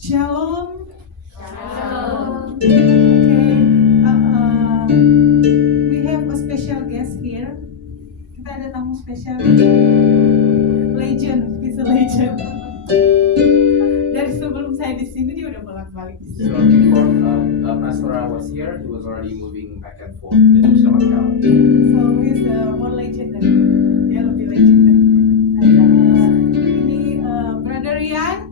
Shalom. Shalom. Okay. We have a special guest here. Kita ada tamu spesial. Legend, he's a legend. Dari sebelum saya di sini dia udah bolak-balik. So before Pastor was here, he was already moving back and forth di Indonesia Macau. So he's more legend than me. Dia lebih legend dari saya. Ini Brother Rian.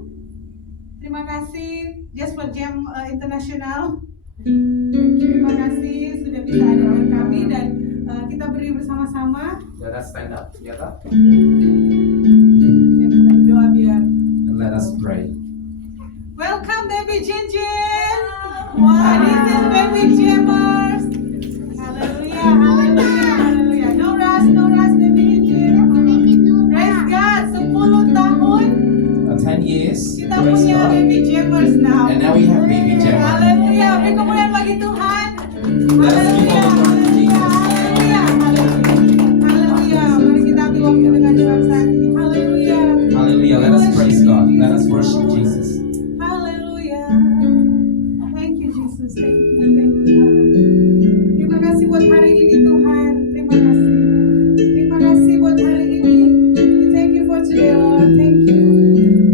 Terima kasih Jasper Jam International. Terima kasih sudah bisa hadirkan kami dan kita berdiri bersama-sama. Let us stand up together Kita berdoa biar. and let us pray. Welcome baby Jinjin. Wow, this is baby Jammers. Hallelujah, hallelujah, hallelujah. No rush baby Jinjin. Praise God, 10 tahun 10 years, kita praise punya God. baby Jammers now. And now we have baby Gemma. Haleluya, beri kemuliaan bagi Tuhan. Let us give all the glory to Jesus. Haleluya, haleluya. Mari kita ambil waktu dengan Tuhan saat ini. Haleluya. Hallelujah, let us praise God. Let us worship Jesus. Haleluya. Thank you Jesus. Thank you. Haleluya. Terima kasih buat hari ini Tuhan. Terima kasih. Terima kasih buat hari ini. We thank you for today Lord. Thank you.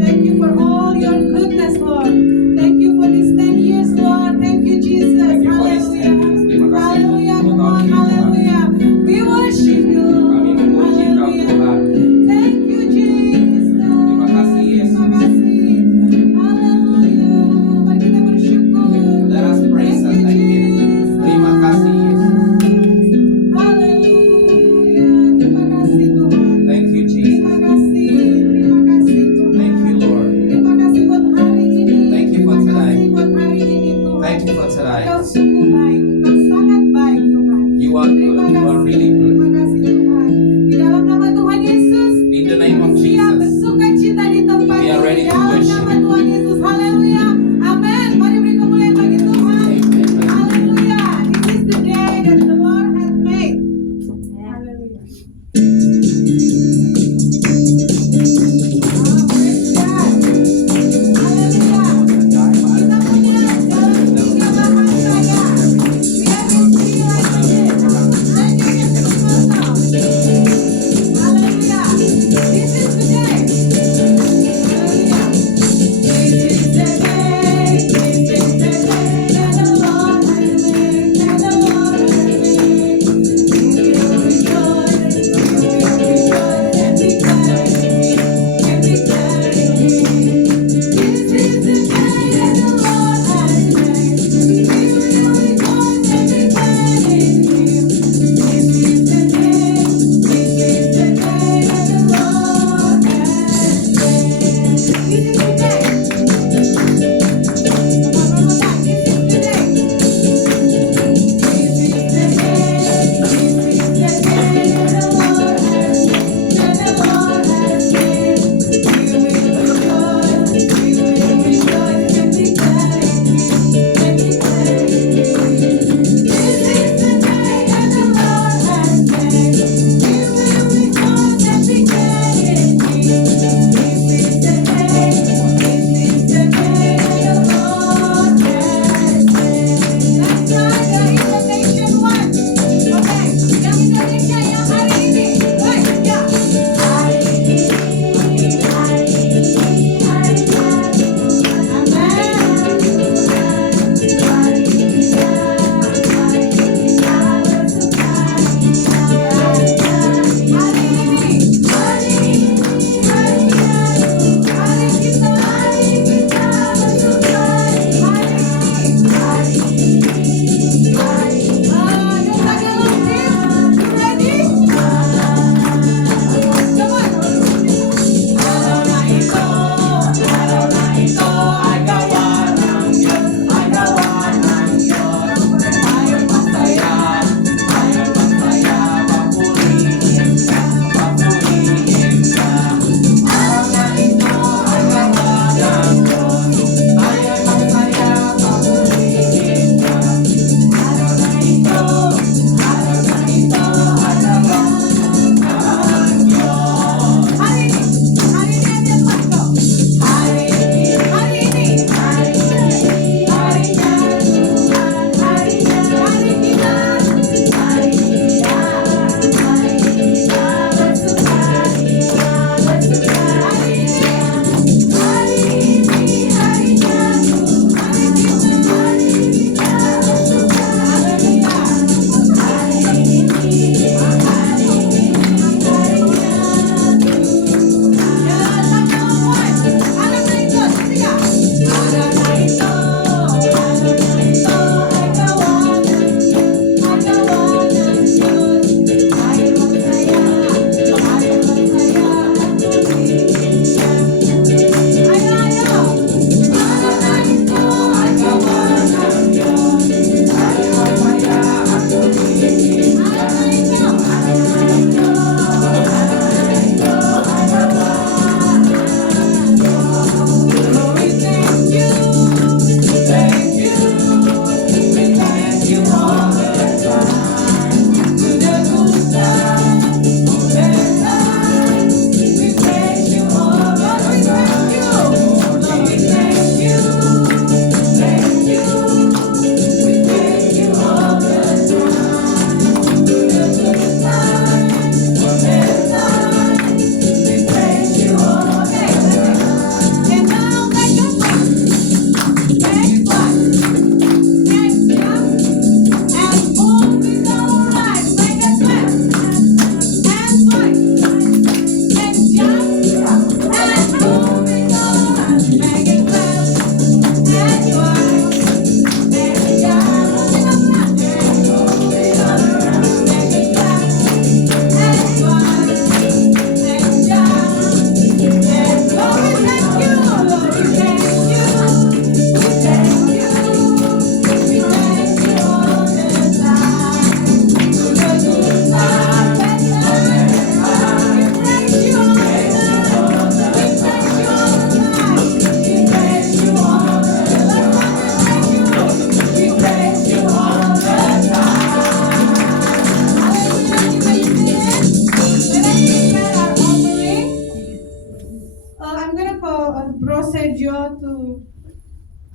Thank you for all your goodness Lord. Thank you for these 10 years Lord. Thank you Jesus. Thank you for this Haleluya. 10 years. Terima kasih Haleluya. untuk Come on. tahun ini, Tuhan. Haleluya. We worship you. Kami memuji Engkau, Haleluya. Tuhan. Thank you Jesus. Terima kasih, Yesus. Terima kasih. Haleluya. Mari kita bersyukur. Let us praise and thank Him. Terima kasih, Yesus. Haleluya. Terima kasih Tuhan. Thank you, Jesus. Terima kasih. Terima kasih Tuhan. Thank you, Lord. Terima kasih buat hari ini. Thank you for Terima tonight. kasih buat hari ini Tuhan. Thank you for tonight. Engkau sungguh baik. Engkau sangat baik Tuhan. You are good. Terima You are kasih. really good. Terima kasih Tuhan. Di dalam nama Tuhan Yesus. In the name of Siap Jesus. bersuka cita di tempat We are ini. ready Di to dalam worship. nama Tuhan Yesus. Haleluya. Amin. Mari beri kemuliaan bagi Tuhan. Amen. Haleluya. This is the day that the Lord has made. Haleluya. Praise God. Haleluya. Kita punya dalam 3 bahasa ya. We have in 3 languages. Language international.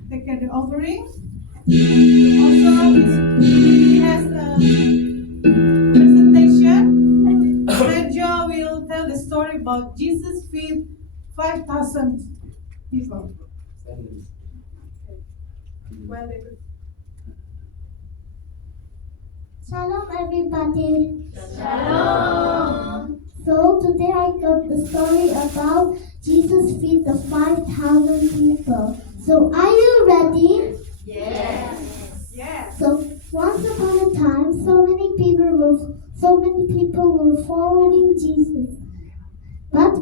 take care of the offering. Also, he has a presentation. Sergio will tell the story about Jesus feed 5,000 people. Well, they- Shalom everybody. Shalom. So today I got the story about Jesus feed the 5,000 people. So are you ready? Yes. So once upon a time, so many people were following Jesus. But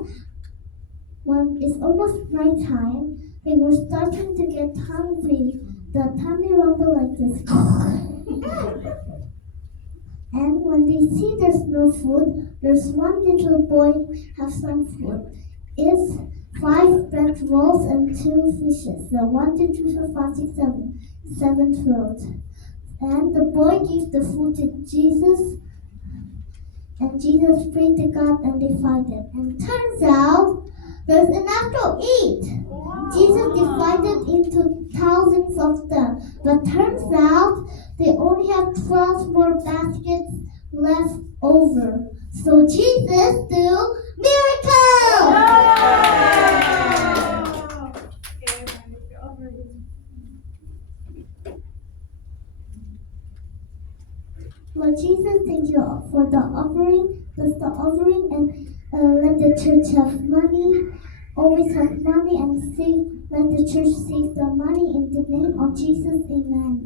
when it's almost night time, they were starting to get hungry. The tummy rumble like this. And when they see there's no food, there's one little boy have some food. It's 5 bread rolls and 2 fishes. So 1, 2, 3, 4, 5, 6, 7. 7 food. And the boy gave the food to Jesus. And Jesus prayed to God and divided. And turns out there's enough to eat. Jesus divided into thousands of them. But turns out they only have 12 more baskets left over. So Jesus do miracle! Okay, manage the offering. Lord Jesus, thank you for the offering. Bless the offering and let the church have money. Always have money and save. Let the church save the money in the name of Jesus. Amen.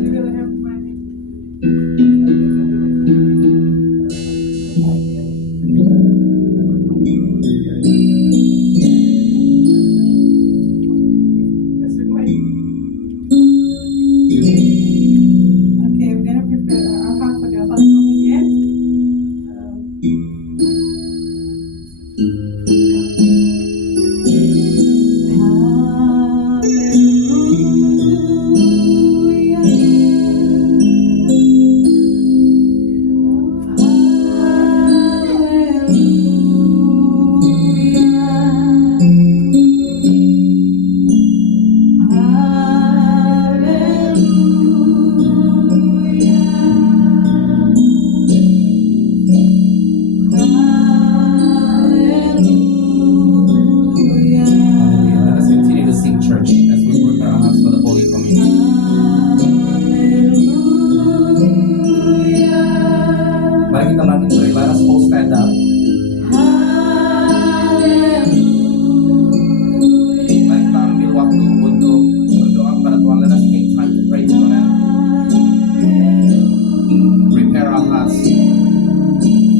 You will have money. Mr. Gwen. Okay, we're gonna prepare our heart for the Holy Communion. Hallelujah. Let us continue to sing, church, as we prepare our hearts for the Holy Communion. Mari kita bangkit berdiri. Let us all stand up. Mari kita ambil waktu untuk berdoa kepada Tuhan. Let us take time to pray to God and prepare our hearts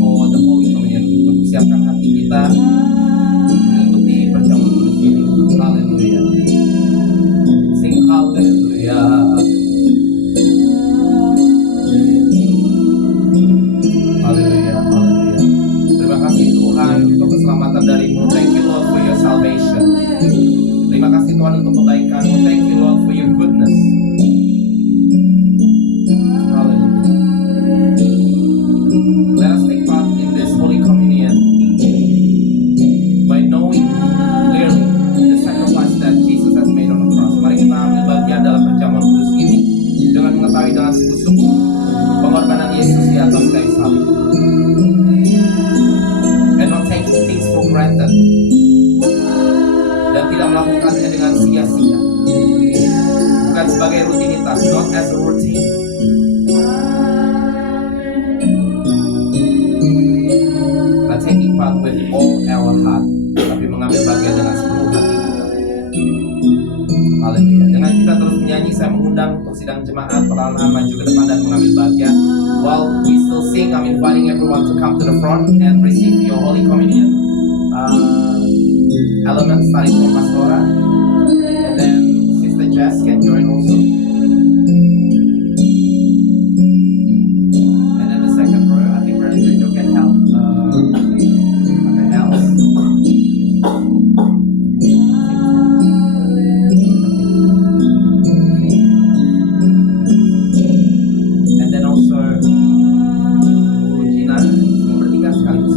for the Holy Communion. Untuk siapkan hati kita mengikuti perjamuan kudus ini. Haleluya. Sing haleluya. Haleluya, haleluya. Terima kasih Tuhan untuk keselamatan dari-Mu. Thank you Lord for your salvation. Terima kasih Tuhan untuk kebaikan-Mu. Thank you Lord for your goodness. Haleluya. Let us take part in this Holy Communion by knowing clearly the sacrifice that Jesus has made on the cross. Mari kita ambil bagian dalam perjamuan kudus ini dengan mengetahui dengan sungguh-sungguh pengorbanan Yesus di atas kayu salib. And not taking things for granted. Dan tidak melakukannya dengan sia-sia. Bukan sebagai rutinitas, not as a routine. But taking part with all our heart. Tapi mengambil bagian dengan sepenuh hati kita. Haleluya. Dengan kita terus menyanyi, saya mengundang untuk sidang jemaat perlahan-lahan maju ke depan dan mengambil bagian. While we still sing, I'm inviting everyone to come to the front and receive your Holy Communion elements, starting from Pastora, and then Sister Jess can join also. And then the second row, I think Brother Jojo can help. Okay, else. And then also Gina, semua bertiga sekaligus.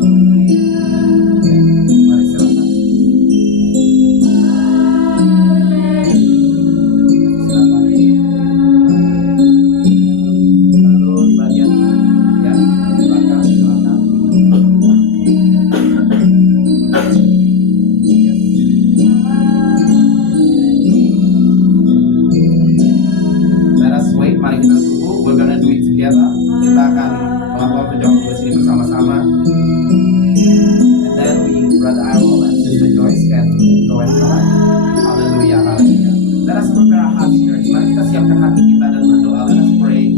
prepare our hearts, church. Mari kita siapkan hati kita dan berdoa. Let us pray.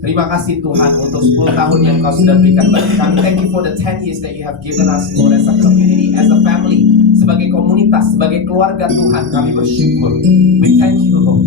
Terima kasih Tuhan untuk 10 tahun yang Kau sudah berikan bagi kami. Thank you for the 10 years that you have given us, Lord, as a community, as a family, sebagai komunitas, sebagai keluarga Tuhan. Kami bersyukur. We thank you, Lord.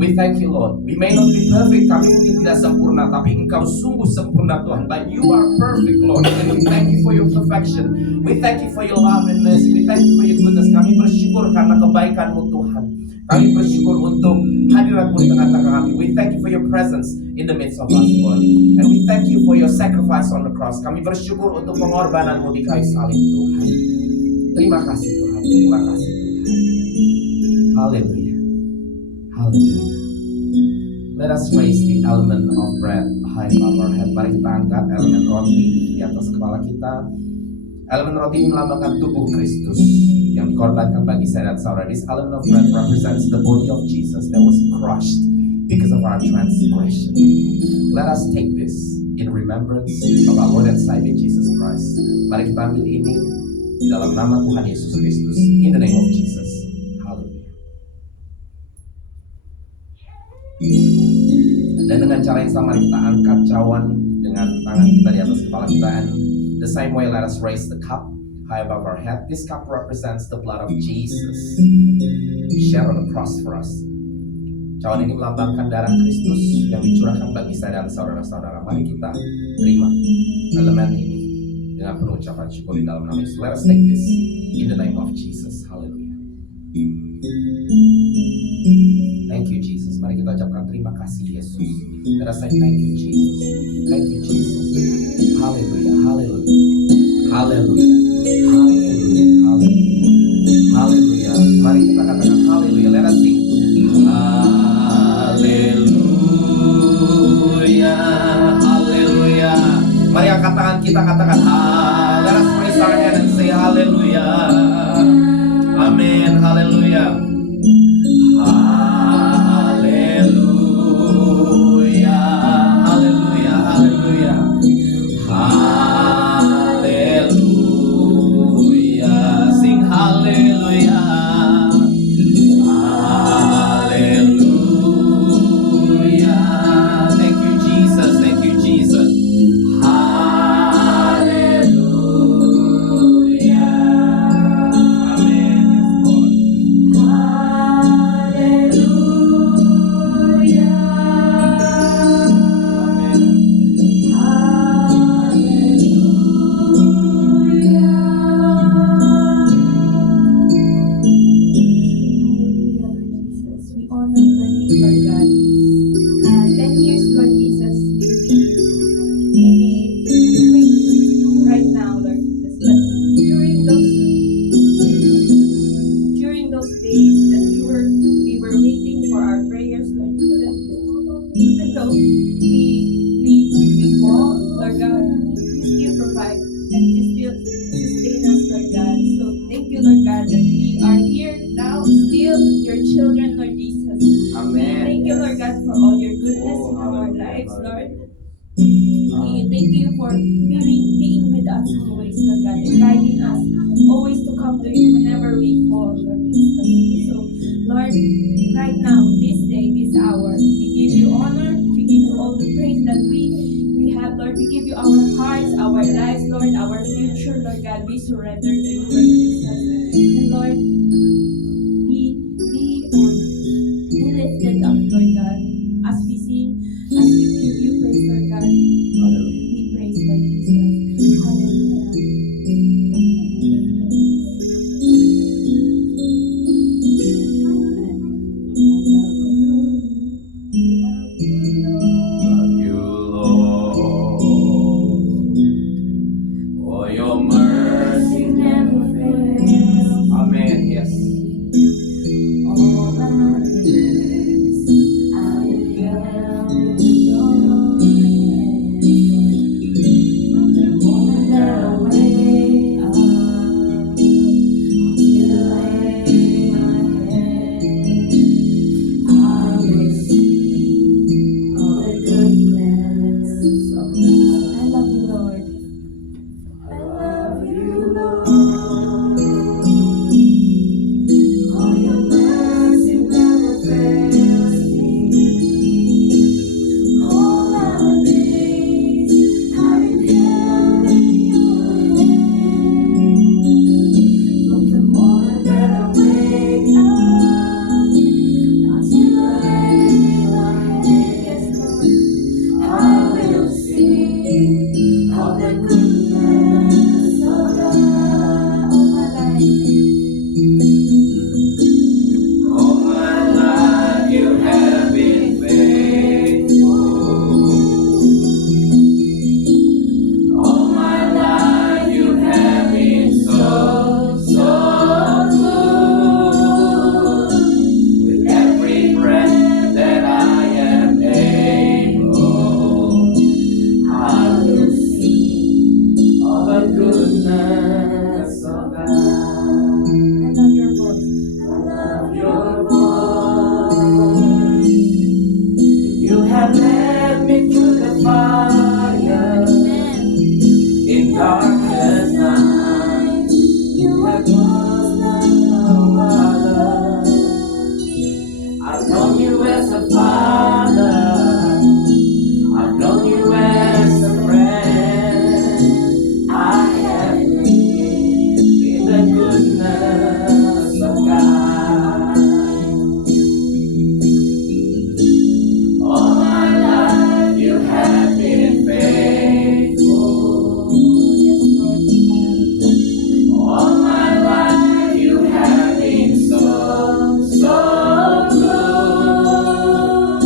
We thank you, Lord. We may not be perfect. Kami mungkin tidak sempurna, tapi Engkau sungguh sempurna, Tuhan. But you are perfect, Lord. And we thank you for your perfection. We thank you for your love and mercy. We thank you for your goodness. Kami bersyukur karena kebaikan-Mu, Tuhan. Kami bersyukur untuk hadirat-Mu di tengah-tengah kami. We thank you for your presence in the midst of us, Lord. And we thank you for your sacrifice on the cross. Kami bersyukur untuk pengorbanan-Mu di kayu salib, Tuhan. Terima kasih, Tuhan. Terima kasih, Tuhan. Haleluya. Haleluya. Let us raise the element of bread high above our head. Mari kita angkat elemen roti di atas kepala kita. Elemen roti ini melambangkan tubuh Kristus yang dikorbankan bagi saya dan saudara. This element of bread represents the body of Jesus that was crushed because of our transgression. Let us take this in remembrance of our Lord and Savior Jesus Christ. Mari kita ambil ini di dalam nama Tuhan Yesus Kristus. In the name of Jesus. Haleluya. Dan dengan cara yang sama kita angkat cawan dengan tangan kita di atas kepala kita. And the same way, let us raise the cup high above our head. This cup represents the blood of Jesus shed on the cross for us. Cawan ini melambangkan darah Kristus yang dicurahkan bagi saya dan saudara-saudara. Mari kita terima elemen ini dengan penuh ucapan syukur di dalam nama Yesus. Let us take this in the name of Jesus. Hallelujah. Thank you, Jesus. Mari kita ucapkan terima kasih, Yesus. Let us say thank you, Jesus. Thank you, Jesus. Hallelujah. Hallelujah. Hallelujah. Hallelujah. Hallelujah. Hallelujah. Mari kita katakan hallelujah. Let us sing. Hallelujah. Hallelujah. Mari angkat tangan kita katakan let us raise our hand and say hallelujah. Amen. Hallelujah. Hallelujah. Hallelujah. Hallelujah. Hallelujah. Sing hallelujah. Hallelujah. Thank you, Jesus. Thank you, Jesus. Hallelujah. Amen. Yes, Lord. Hallelujah. Amen. Hallelujah, Lord Jesus. We honor your name, Lord God. 10 years, Lord Jesus, maybe quick right now, Lord Jesus. But during those days that we were waiting for our prayers, Lord Jesus, even though we fall, Lord God, you still provide and you still sustain us, Lord God. So thank you, Lord God, that we are here now, still your children, Lord Jesus. Amen. Thank you, Lord God, for all your goodness in our lives, Lord. We thank you for being with us always, Lord God, and guiding us always to come to you whenever we fall, Lord Jesus. So, Lord, right we give you our hearts, our lives, Lord, our future, Lord God, we surrender to you, Lord Jesus. And Lord, be lifted up, Lord God, as we sing, as we give you praise, Lord God. We praise, Lord Jesus. Hallelujah. Love you, Lord, for your mercy never fails. Amen. Yes. All my days I have held in your hand. From the moment that I wake up till I lay my head, I will sing all the goodness of God. I love you, Lord. I love you, Lord. For your mercy never fails me. All my days I've been held in your hand. From the moment that I wake up until I lay my head, yes, Lord, I will sing of the goodness of God all my life. All my life you have been faithful. All my life you have been so, so good. With every breath that I am able, I will sing of the goodness of God. I love your voice. I love your voice. You have led me through the fire. In darkest night, you have caused no other. I've known you as a father. I've known you as a friend. I have lived in the goodness of God. All my life you have been faithful. Yes, Lord, you have. All my life you have been so, so good.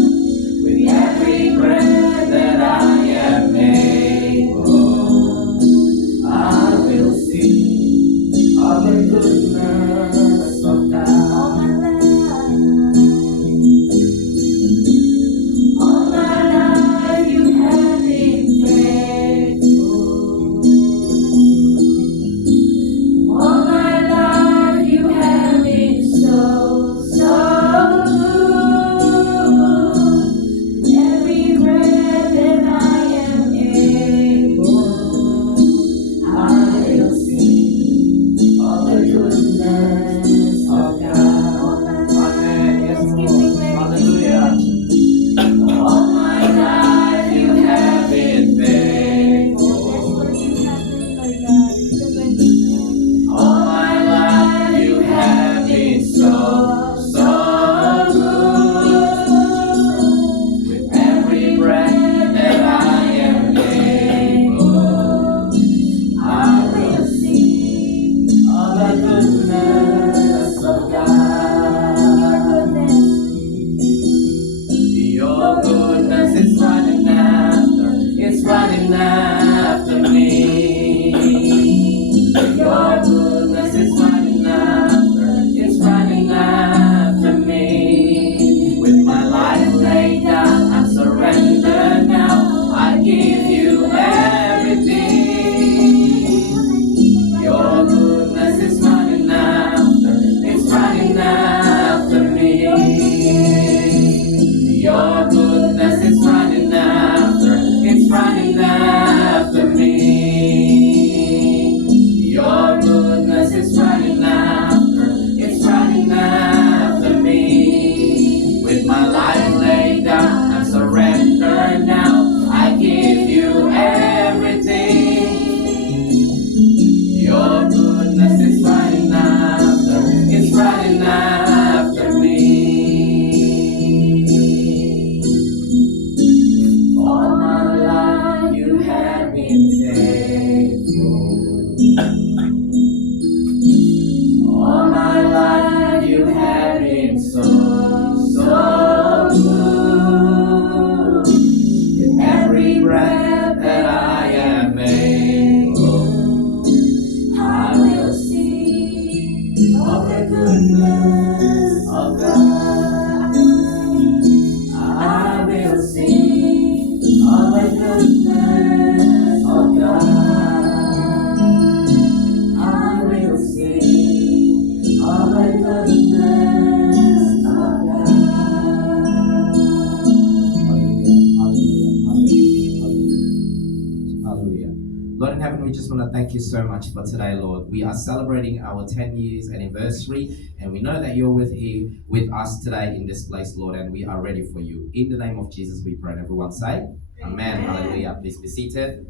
we just want to thank you so much for today, Lord. We are celebrating our 10 years anniversary, and we know that you're with us today in this place, Lord, and we are ready for you. In the name of Jesus, we pray. And everyone say, Amen. Hallelujah. Please be seated.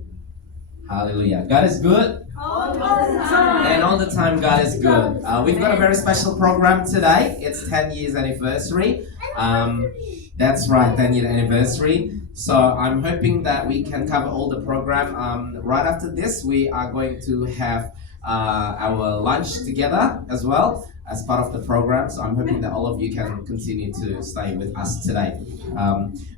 Hallelujah. God is good. All the time. And all the time, God is good. We've got a very special program today. It's 10 years anniversary. That's right, 10 year anniversary. So I'm hoping that we can cover all the program. Right after this, we are going to have our lunch together as well as part of the program. So I'm hoping that all of you can continue to stay with us today.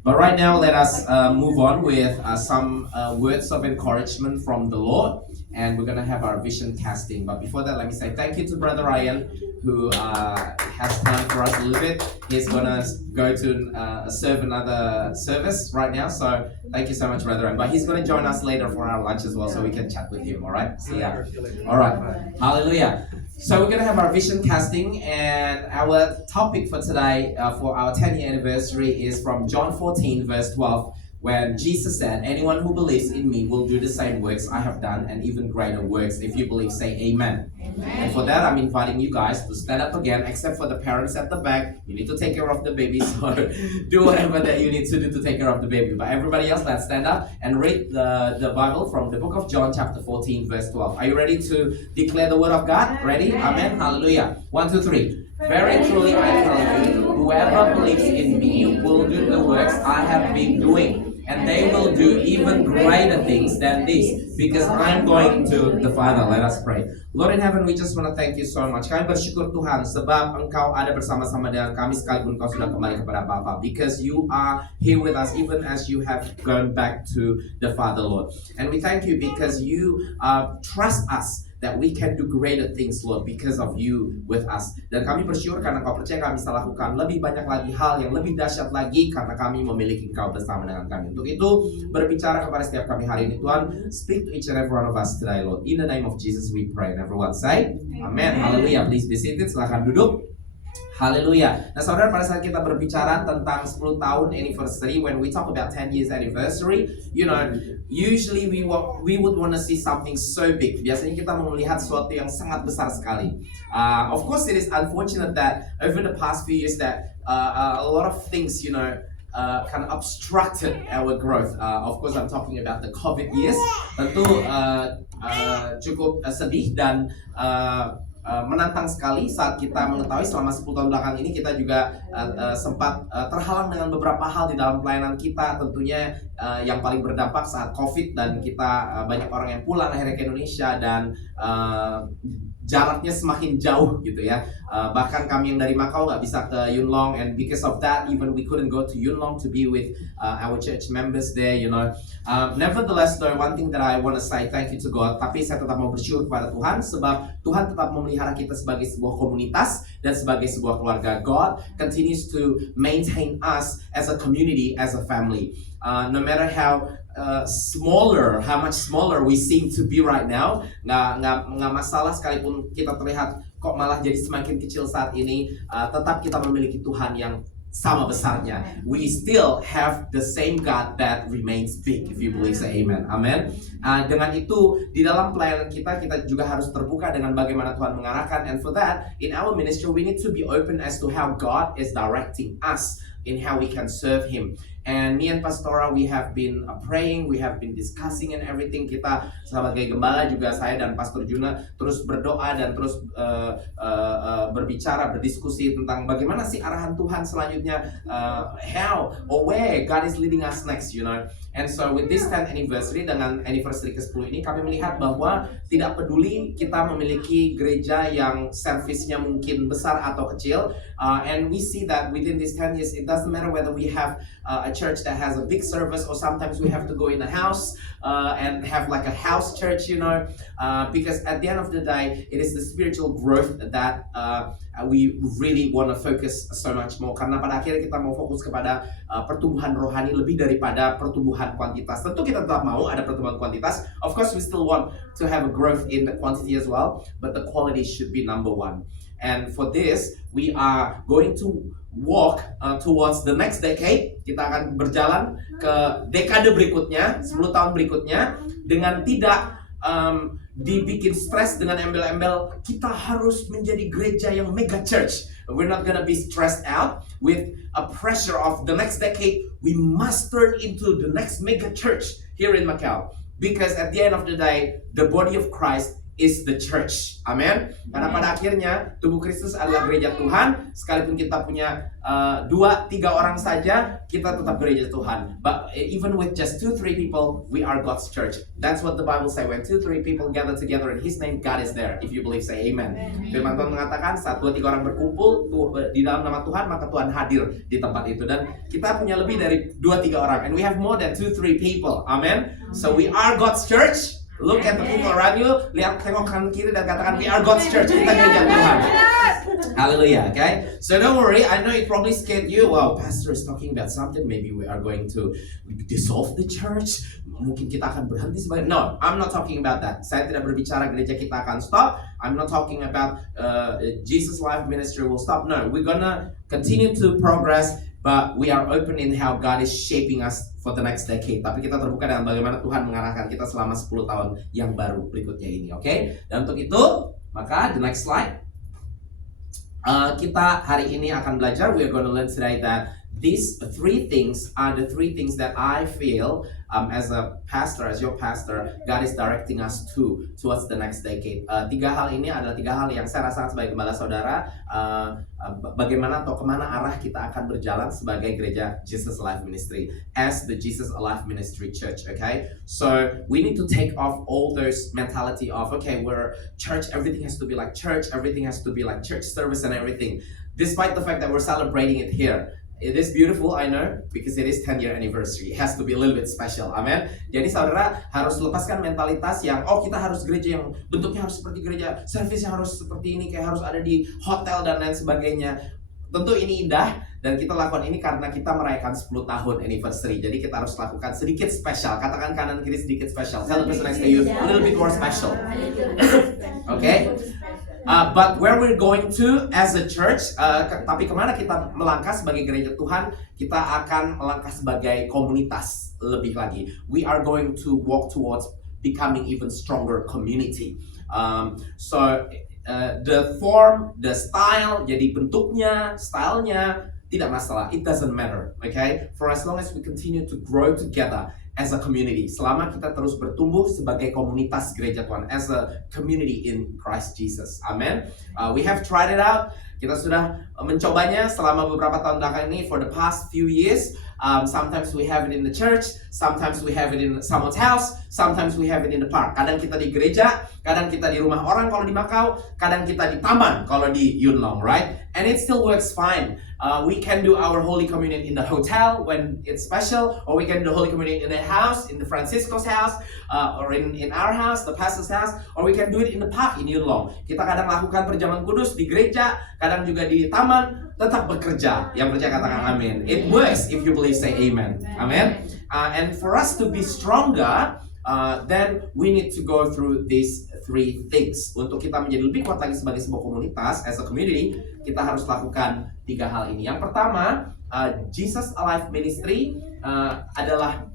But right now, let us move on with some words of encouragement from the Lord. And we're going to have our vision casting. But before that, let me say thank you to Brother Ryan, who has time for us a little bit. He's going to go to serve another service right now. So thank you so much, Brother Ryan. But he's going to join us later for our lunch as well, so we can chat with him. All right? See ya. All right. Hallelujah. So we're going to have our vision casting. And our topic for today, for our 10-year anniversary, is from John 14, verse 12. When Jesus said, anyone who believes in me will do the same works I have done and even greater works. If you believe, say amen. Amen. And for that, I'm inviting you guys to stand up again, except for the parents at the back. You need to take care of the baby, so do whatever that you need to do to take care of the baby. But everybody else, let's stand up and read the Bible from the book of John, chapter 14, verse 12. Are you ready to declare the word of God? Ready? Amen. Hallelujah. 1, 2, 3. Very truly I tell you, whoever believes in me will do the works I have been doing. And they will do even greater things than this, because I'm going to the Father. Let us pray. Lord in heaven, we just want to thank you so much. Kami bersyukur Tuhan, sebab Engkau ada bersama-sama dengan kami sekalipun Engkau sudah kembali kepada Bapa. Because you are here with us, even as you have gone back to the Father, Lord. And we thank you because you trust us that we can do greater things, Lord, because of you with us. Dan kami bersyukur karena Kau percaya kami bisa lakukan lebih banyak lagi hal yang lebih dahsyat lagi karena kami memiliki Engkau bersama dengan kami. Untuk itu, berbicara kepada setiap kami hari ini, Tuhan, speak to each and every one of us today, Lord. In the name of Jesus we pray. And everyone say, Amen. Hallelujah. Please be seated. Silakan duduk. Haleluya. Nah saudara, pada saat kita berbicara tentang 10 tahun anniversary, when we talk about 10 years anniversary, you know, usually we would want to see something so big. Biasanya kita mau melihat sesuatu yang sangat besar sekali. Of course, it is unfortunate that over the past few years that a lot of things, you know, kind of obstructed our growth. Of course, I'm talking about the COVID years. Tentu cukup sedih dan menantang sekali saat kita mengetahui selama 10 tahun belakang ini kita juga sempat terhalang dengan beberapa hal di dalam pelayanan kita. Tentunya yang paling berdampak saat COVID, dan kita banyak orang yang pulang akhirnya ke Indonesia dan jaraknya semakin jauh gitu ya. Bahkan kami yang dari Macau nggak bisa ke Yuen Long, and because of that even we couldn't go to Yuen Long to be with our church members there, you know. Nevertheless though, one thing that I want to say thank you to God, tapi saya tetap mau bersyukur kepada Tuhan sebab Tuhan tetap memelihara kita sebagai sebuah komunitas dan sebagai sebuah keluarga. God continues to maintain us as a community, as a family. No matter how how much smaller we seem to be right now, nggak masalah sekalipun kita terlihat kok malah jadi semakin kecil saat ini, tetap kita memiliki Tuhan yang sama besarnya. We still have the same God that remains big. If you believe, say amen. Amen. Dengan itu, di dalam pelayanan kita juga harus terbuka dengan bagaimana Tuhan mengarahkan. And for that, in our ministry, we need to be open as to how God is directing us in how we can serve Him. And me and Pastora, we have been praying, we have been discussing and everything. Kita sebagai gembala juga, saya dan Pastor Juna terus berdoa dan terus berbicara, berdiskusi tentang bagaimana sih arahan Tuhan selanjutnya, how or where God is leading us next, you know. And so with this 10th anniversary, dengan anniversary ke-10 ini, kami melihat bahwa tidak peduli kita memiliki gereja yang servisnya mungkin besar atau kecil, and we see that within these 10 years, it doesn't matter whether we have a church that has a big service, or sometimes we have to go in a house and have like a house church, you know, because at the end of the day, it is the spiritual growth that we really want to focus so much more. Karena pada akhirnya kita mau fokus kepada pertumbuhan rohani lebih daripada pertumbuhan kuantitas. Tentu kita tetap mau ada pertumbuhan kuantitas. Of course, we still want to have a growth in the quantity as well, but the quality should be number one. And for this, we are going to walk towards the next decade. Kita akan berjalan ke dekade berikutnya, 10 tahun berikutnya, dengan tidak dibikin stres dengan embel-embel kita harus menjadi gereja yang mega church. We're not gonna be stressed out with a pressure of the next decade. We must turn into the next mega church here in Macau. Because at the end of the day, the body of Christ is the church. Amen. Karena pada akhirnya tubuh Kristus adalah gereja Tuhan. Sekalipun kita punya 2-3 orang saja, kita tetap gereja Tuhan. But even with just 2-3 people, we are God's church. That's what the Bible say. When 2-3 people gather together in His name, God is there. If you believe, say Amen. Firman Tuhan mengatakan saat 2-3 orang berkumpul di dalam nama Tuhan, maka Tuhan hadir di tempat itu. Dan kita punya lebih dari 2-3 orang. And we have more than 2-3 people. Amen. So we are God's church. Look at the people around you. Lihat, tengok kanan kiri dan katakan we are God's church. Kita gereja Tuhan. Hallelujah. Okay. So don't worry. I know it probably scared you. Wow, pastor is talking about something. Maybe we are going to dissolve the church. Mungkin kita akan berhenti sebagai. No, I'm not talking about that. Saya tidak berbicara gereja kita akan stop. I'm not talking about Jesus Life Ministry will stop. No, we're gonna continue to progress. But we are open in how God is shaping us for the next decade. Tapi kita terbuka dengan bagaimana Tuhan mengarahkan kita selama 10 tahun yang baru berikutnya ini. Oke? Dan untuk itu, maka the next slide. Kita hari ini akan belajar. We are going to learn today that these 3 things are the 3 things that I feel as a pastor, as your pastor, God is directing us towards the next decade. 3 hal ini adalah 3 hal yang saya rasa sebagai gembala saudara, bagaimana atau kemana arah kita akan berjalan sebagai gereja Jesus Life Ministry as the Jesus Alive Ministry Church. Okay, so we need to take off all those mentality of okay, we're church, everything has to be like church, everything has to be like church service and everything. Despite the fact that we're celebrating it here. It is beautiful, I know, because it is 10-year anniversary. It has to be a little bit special, amen. Jadi saudara harus lepaskan mentalitas yang kita harus gereja yang bentuknya harus seperti gereja, servisnya harus seperti ini, kayak harus ada di hotel dan lain sebagainya. Tentu ini indah dan kita lakukan ini karena kita merayakan 10 tahun anniversary. Jadi kita harus lakukan sedikit spesial. Katakan kanan kiri sedikit spesial. Tell the person next to you a little bit more special. Okay? But where we're going to as a church, tapi kemana kita melangkah sebagai gereja Tuhan, kita akan melangkah sebagai komunitas lebih lagi. We are going to walk towards becoming even stronger community. So the form, the style, jadi bentuknya, stylenya tidak masalah. It doesn't matter, okay? For as long as we continue to grow together as a community, selama kita terus bertumbuh sebagai komunitas gereja Tuhan, as a community in Christ Jesus. Amen. We have tried it out. Kita sudah mencobanya selama beberapa tahun belakangan ini for the past few years. Sometimes we have it in the church, sometimes we have it in someone's house, sometimes we have it in the park. Kadang kita di gereja, kadang kita di rumah orang kalau di Macau, kadang kita di taman kalau di Yuen Long, right? And it still works fine. We can do our Holy Communion in the hotel when it's special, or we can do Holy Communion in the house, in the Francisco's house, or in our house, the pastor's house, or we can do it in the park in Yuen Long. Kita kadang lakukan perjamuan kudus di gereja, kadang juga di taman, tetap bekerja. Yang percaya katakan amin. It works if you believe, say amen. Amen. And for us to be stronger, then we need to go through these 3 things. Untuk kita menjadi lebih kuat lagi sebagai sebuah komunitas, as a community, kita harus lakukan 3 hal ini. Yang pertama, Jesus Alive Ministry adalah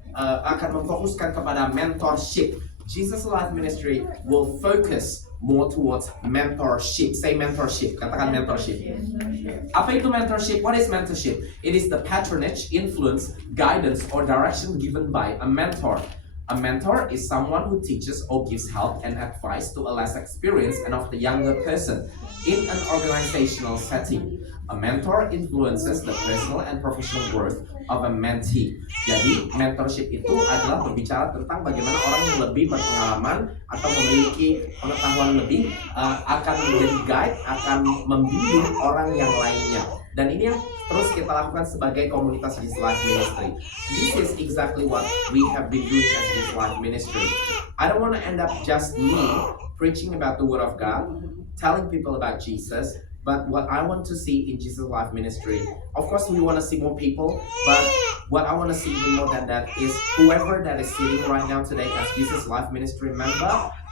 akan memfokuskan kepada mentorship. Jesus Alive Ministry will focus more towards mentorship. Say mentorship. Katakan mentorship. Apa itu mentorship? What is mentorship? It is the patronage, influence, guidance, or direction given by a mentor. A mentor is someone who teaches or gives help and advice to a less experienced and of the younger person in an organizational setting. A mentor influences the personal and professional growth of a mentee. Jadi, mentorship itu adalah berbicara tentang bagaimana orang yang lebih berpengalaman atau memiliki pengetahuan lebih akan menjadi guide, akan membimbing orang yang lainnya. Dan ini yang terus kita lakukan sebagai komunitas Jesus Life Ministry. This is exactly what we have been doing as Jesus Life Ministry. I don't want to end up just me preaching about the Word of God, telling people about Jesus, but what I want to see in Jesus Life Ministry, of course we want to see more people, but what I want to see even more than that is whoever that is sitting right now today as Jesus Life Ministry member,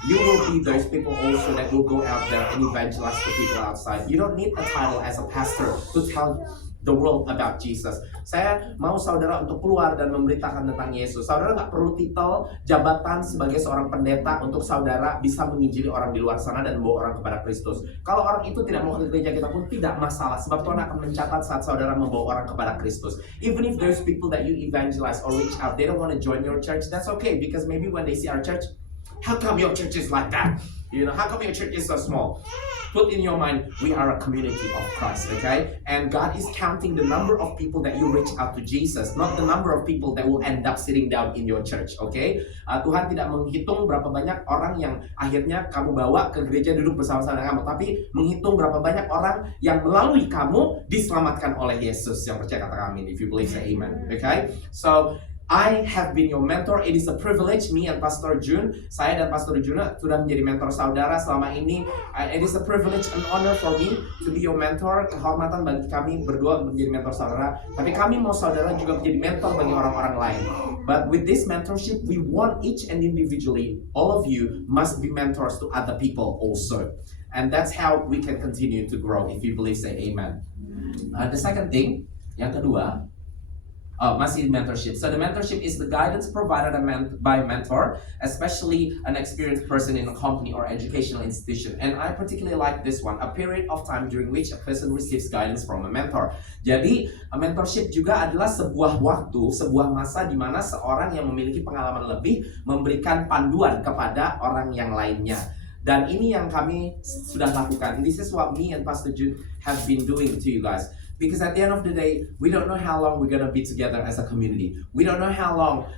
you will be those people also that will go out there and evangelize to people outside. You don't need a title as a pastor to tell the world about Jesus. Saya mau saudara untuk keluar dan memberitakan tentang Yesus. Saudara nggak perlu titel jabatan sebagai seorang pendeta untuk saudara bisa menginjili orang di luar sana dan membawa orang kepada Kristus. Kalau orang itu tidak mau ke gereja kita pun tidak masalah, sebab Tuhan akan mencatat saat saudara membawa orang kepada Kristus. Even if there's people that you evangelize or reach out, they don't want to join your church, that's okay, because maybe when they see our church, how come your church is like that? How come your church is so small? Put in your mind, we are a community of Christ, okay? And God is counting the number of people that you reach out to Jesus, not the number of people that will end up sitting down in your church, okay? Tuhan tidak menghitung berapa banyak orang yang akhirnya kamu bawa ke gereja duduk bersama-sama dengan kamu, tapi menghitung berapa banyak orang yang melalui kamu diselamatkan oleh Yesus. Yang percaya kata amin. If you believe, say amen, okay? So, I have been your mentor. It is a privilege, me and Pastor Jun. Saya dan Pastor Jun sudah menjadi mentor saudara selama ini. It is a privilege and honor for me to be your mentor. Kehormatan bagi kami berdua menjadi mentor saudara. Tapi kami mau saudara juga menjadi mentor bagi orang-orang lain. But with this mentorship, we want each and individually, all of you must be mentors to other people also. And that's how we can continue to grow. If you believe, say amen. The second thing, yang kedua, masih mentorship. So the mentorship is the guidance provided by a mentor, especially an experienced person in a company or educational institution. And I particularly like this one, a period of time during which a person receives guidance from a mentor. Jadi, mentorship juga adalah sebuah waktu, sebuah masa di mana seorang yang memiliki pengalaman lebih memberikan panduan kepada orang yang lainnya. Dan ini yang kami sudah lakukan. This is what me and Pastor Jun have been doing to you guys. Because at the end of the day, we don't know how long we're going to be together as a community. We don't know how long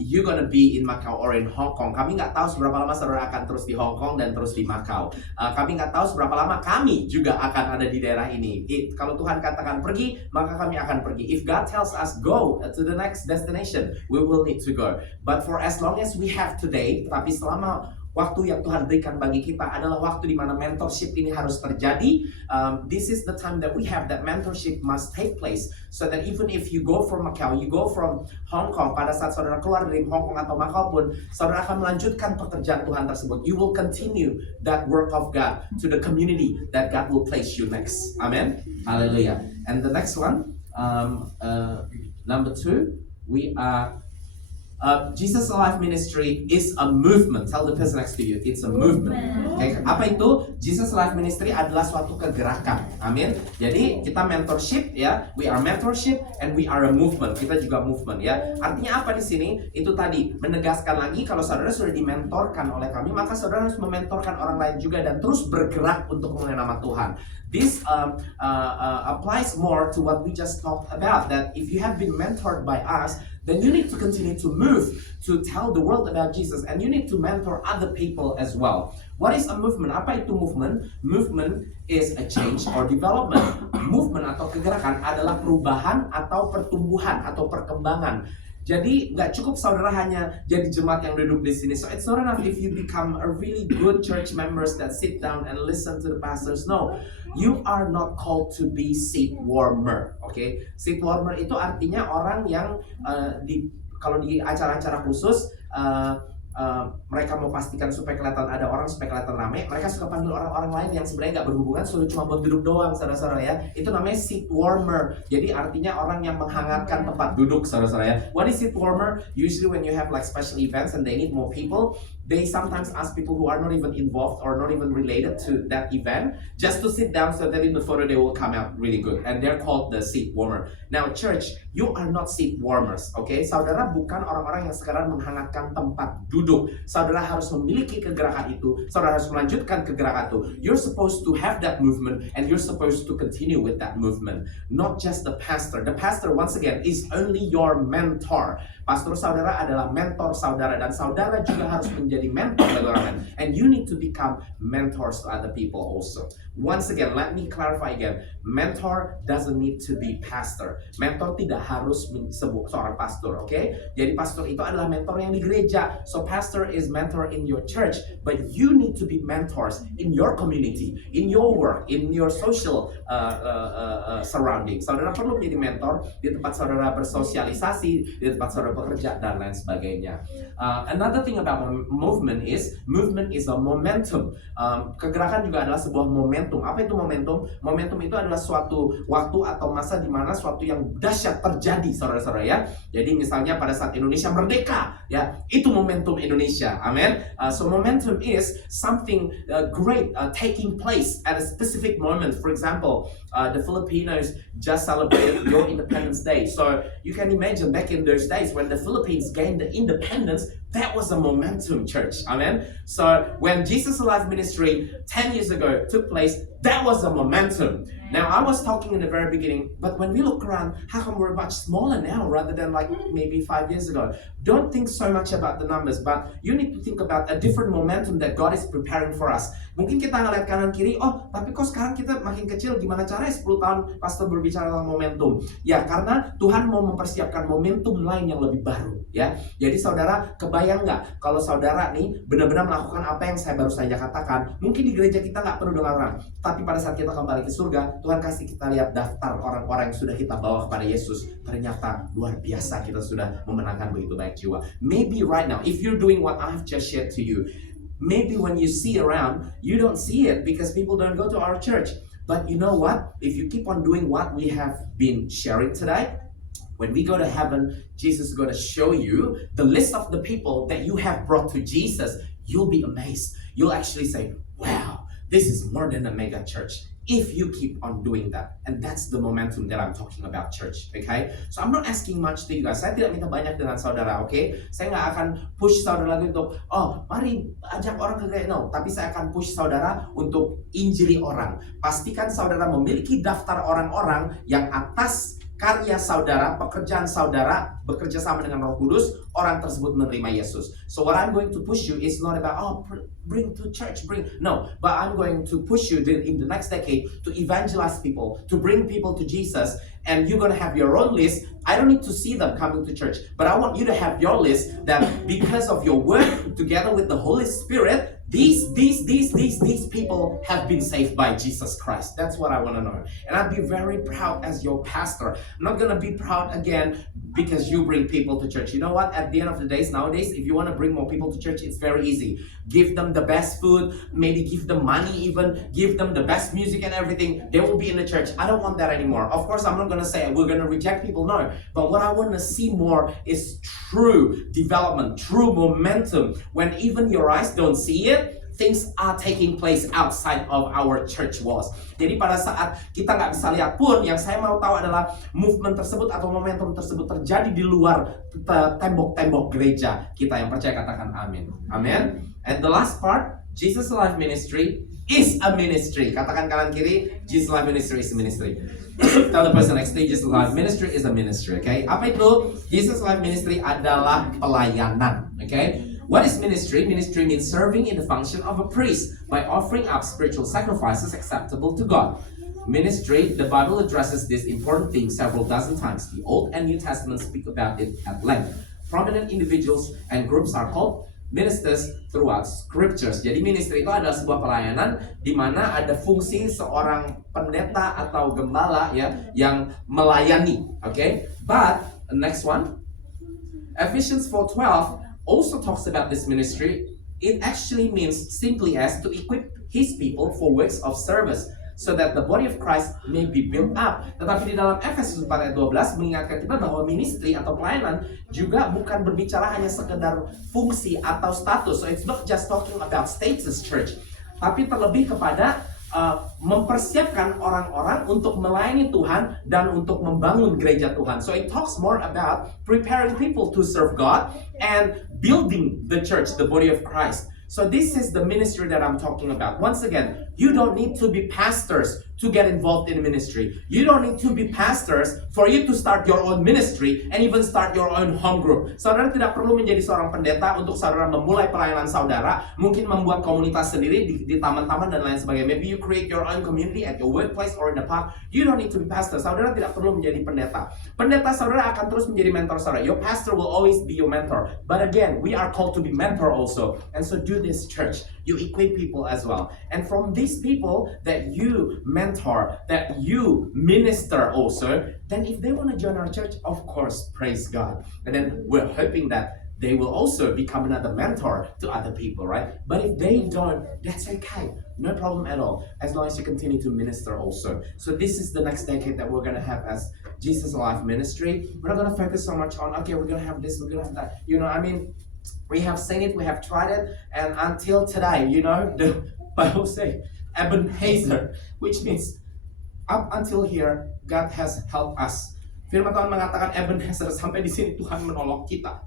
you're going to be in Macau or in Hong Kong. Kami nggak tahu seberapa lama saudara akan terus di Hong Kong dan terus di Macau. Kami nggak tahu seberapa lama kami juga akan ada di daerah ini. Kalau Tuhan katakan pergi, maka kami akan pergi. If God tells us go to the next destination, we will need to go. But for as long as we have today, tapi selama waktu yang Tuhan berikan bagi kita adalah waktu di mana mentorship ini harus terjadi. This is the time that we have that mentorship must take place. So that even if you go from Macau, you go from Hong Kong, pada saat saudara keluar dari Hong Kong atau Macau pun, saudara akan melanjutkan pekerjaan Tuhan tersebut. You will continue that work of God to the community that God will place you next. Amen. Hallelujah. And the next one, number 2, we are Jesus Alive Ministry is a movement. Tell the person next to you, it's a movement. Okay. Apa itu? Jesus Alive Ministry adalah suatu kegerakan. Amin. Jadi kita mentorship ya, we are mentorship and we are a movement. Kita juga movement ya. Artinya apa di sini? Itu tadi menegaskan lagi kalau saudara sudah dimentorkan oleh kami, maka saudara harus mementorkan orang lain juga dan terus bergerak untuk mengenai nama Tuhan. This applies more to what we just talked about. That if you have been mentored by us, then you need to continue to move to tell the world about Jesus, and you need to mentor other people as well. What is a movement? Apa itu movement? Movement is a change or development. Movement atau kegerakan adalah perubahan atau pertumbuhan atau perkembangan. Jadi nggak cukup saudara hanya jadi jemaat yang duduk di sini. So it's not enough if you become a really good church members that sit down and listen to the pastors. No, you are not called to be seat warmer. Okay, seat warmer itu artinya orang yang kalau di acara-acara khusus mereka mau pastikan supaya kelihatan ada orang, supaya kelihatan rame, mereka suka panggil orang-orang lain yang sebenarnya nggak berhubungan, sudah cuma buat duduk doang, saudara-saudara ya. Itu namanya seat warmer. Jadi artinya orang yang menghangatkan tempat duduk, saudara-saudara ya. What is seat warmer? Usually when you have like special events and they need more people, they sometimes ask people who are not even involved or not even related to that event just to sit down so that in the photo they will come out really good. And they're called the seat warmer. Now church, you are not seat warmers, okay? Saudara bukan orang-orang yang sekarang menghangatkan tempat duduk. Saudara harus memiliki kegerakan itu. Saudara harus melanjutkan kegerakan itu. You're supposed to have that movement and you're supposed to continue with that movement. Not just the pastor. The pastor, once again, is only your mentor. Pastor saudara adalah mentor saudara, dan saudara juga harus menjadi mentor bagi orang lain. And you need to become mentors to other people also. Once again, let me clarify again. Mentor doesn't need to be pastor. Mentor tidak harus seorang pastor, okay? Jadi pastor itu adalah mentor yang di gereja. So pastor is mentor in your church, but you need to be mentors in your community, in your work, in your social surrounding. Saudara perlu menjadi mentor di tempat saudara bersosialisasi, di tempat saudara bekerja dan lain sebagainya. Another thing about movement is a momentum. Kegerakan juga adalah sebuah momentum. Apa itu momentum? Momentum itu adalah suatu waktu atau masa di mana suatu yang dahsyat terjadi, saudara-saudara ya. Jadi misalnya pada saat Indonesia merdeka, ya, itu momentum Indonesia. Amen. So momentum is something great taking place at a specific moment. For example, the Filipinos just celebrated your Independence Day. So you can imagine back in those days when the Philippines gained the independence, that was a momentum, church. Amen. So when Jesus Alive Ministry 10 years ago took place, that was a momentum. Now I was talking in the very beginning, but when we look around, how come we're much smaller now rather than like maybe 5 years ago? Don't think so much about the numbers, but you need to think about a different momentum that God is preparing for us. Mungkin kita ngeliat kanan kiri, oh tapi kok sekarang kita makin kecil, gimana caranya 10 tahun pastor berbicara tentang momentum? Ya karena Tuhan mau mempersiapkan momentum lain yang lebih baru, ya. Jadi saudara, kebayang nggak kalau saudara nih benar-benar melakukan apa yang saya baru saja katakan? Mungkin di gereja kita nggak penuh dengan orang, tapi pada saat kita kembali ke surga, Tuhan kasih kita lihat daftar orang-orang yang sudah kita bawa kepada Yesus. Ternyata luar biasa, kita sudah memenangkan begitu banyak jiwa. Maybe right now, if you're doing what I've just shared to you, maybe when you see around, you don't see it because people don't go to our church. But you know what? If you keep on doing what we have been sharing today, when we go to heaven, Jesus is going to show you the list of the people that you have brought to Jesus. You'll be amazed. You'll actually say, wow, this is more than a mega church. If you keep on doing that. And that's the momentum that I'm talking about, church. Okay? So I'm not asking much to you guys. Saya tidak minta banyak dengan saudara, okay? Saya nggak akan push saudara lagi untuk, oh, mari ajak orang ke gereja. No, tapi saya akan push saudara untuk injili orang. Pastikan saudara memiliki daftar orang-orang yang atas karya saudara, pekerjaan saudara, bekerja sama dengan Roh Kudus, orang tersebut menerima Yesus. So what I'm going to push you is not about, oh, bring to church, no. But I'm going to push you in the next decade to evangelize people, to bring people to Jesus. And you're going to have your own list. I don't need to see them coming to church, but I want you to have your list that because of your work together with the Holy Spirit, these people have been saved by Jesus Christ. That's what I want to know. And I'd be very proud as your pastor. I'm not going to be proud again because you bring people to church. You know what? At the end of the day, nowadays, if you want to bring more people to church, it's very easy. Give them the best food, maybe give them money even, give them the best music and everything. They will be in the church. I don't want that anymore. Of course, I'm not going to say we're going to reject people, no. But what I want to see more is true development, true momentum. When even your eyes don't see it, things are taking place outside of our church walls. Jadi pada saat kita nggak bisa lihat pun, yang saya mau tahu adalah movement tersebut atau momentum tersebut terjadi di luar tembok-tembok gereja kita. Yang percaya katakan amin. Amin. And the last part, Jesus Life Ministry is a ministry. Katakan kanan kiri, Jesus Life Ministry is a ministry. Tell the person next to you, Jesus Life Ministry is a ministry. Okay? Apa itu? Jesus Life Ministry adalah pelayanan. Okay? What is ministry? Ministry means serving in the function of a priest by offering up spiritual sacrifices acceptable to God. Ministry, the Bible addresses this important thing several dozen times. The Old and New Testament speak about it at length. Prominent individuals and groups are called ministers throughout scriptures. Jadi ministry itu adalah sebuah pelayanan di mana ada fungsi seorang pendeta atau gembala ya yang melayani. Okay? But next one, Ephesians 4:12 also talks about this ministry. It actually means simply as to equip his people for works of service so that the body of Christ may be built up. Tetapi di dalam Efesus 4 ayat 12 mengingatkan kita bahwa ministry atau pelayanan juga bukan berbicara hanya sekedar fungsi atau status. So it's not just talking about status, church, tapi terlebih kepada mempersiapkan orang-orang untuk melayani Tuhan dan untuk membangun gereja Tuhan. So it talks more about preparing people to serve God and building the church, the body of Christ. So this is the ministry that I'm talking about. Once again, you don't need to be pastors to get involved in ministry. You don't need to be pastors for you to start your own ministry and even start your own home group. Saudara tidak perlu menjadi seorang pendeta untuk saudara memulai pelayanan saudara, mungkin membuat komunitas sendiri di taman-taman dan lain sebagainya. Maybe you create your own community at your workplace or in the park. You don't need to be pastor. Saudara tidak perlu menjadi pendeta. Pendeta saudara akan terus menjadi mentor saudara. Your pastor will always be your mentor. But again, we are called to be mentor also. And so do this, church. You equip people as well. And from these people that you mentor, that you minister also, then if they want to join our church, of course, praise God. And then we're hoping that they will also become another mentor to other people, right? But if they don't, that's okay. No problem at all, as long as you continue to minister also. So this is the next decade that we're going to have as Jesus Alive Ministry. We're not going to focus so much on, okay, we're going to have this, we're going to have that. We have seen it, we have tried it, and until today, the Bible says, Ebenezer, which means up until here, God has helped us. Firman Tuhan mengatakan Ebenezer, sampai di sini Tuhan menolong kita.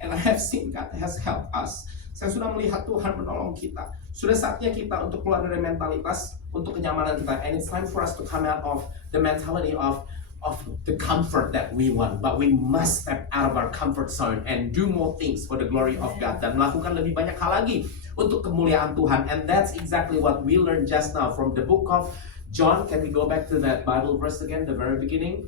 And I have seen God has helped us. Saya sudah melihat Tuhan menolong kita. Sudah saatnya kita untuk keluar dari mentalitas, untuk kenyamanan kita. And it's time for us to come out of the mentality of the comfort that we want. But we must step out of our comfort zone and do more things for the glory of God. Dan melakukan lebih banyak hal lagi untuk kemuliaan Tuhan. And that's exactly what we learned just now from the book of John. Can we go back to that Bible verse again, the very beginning?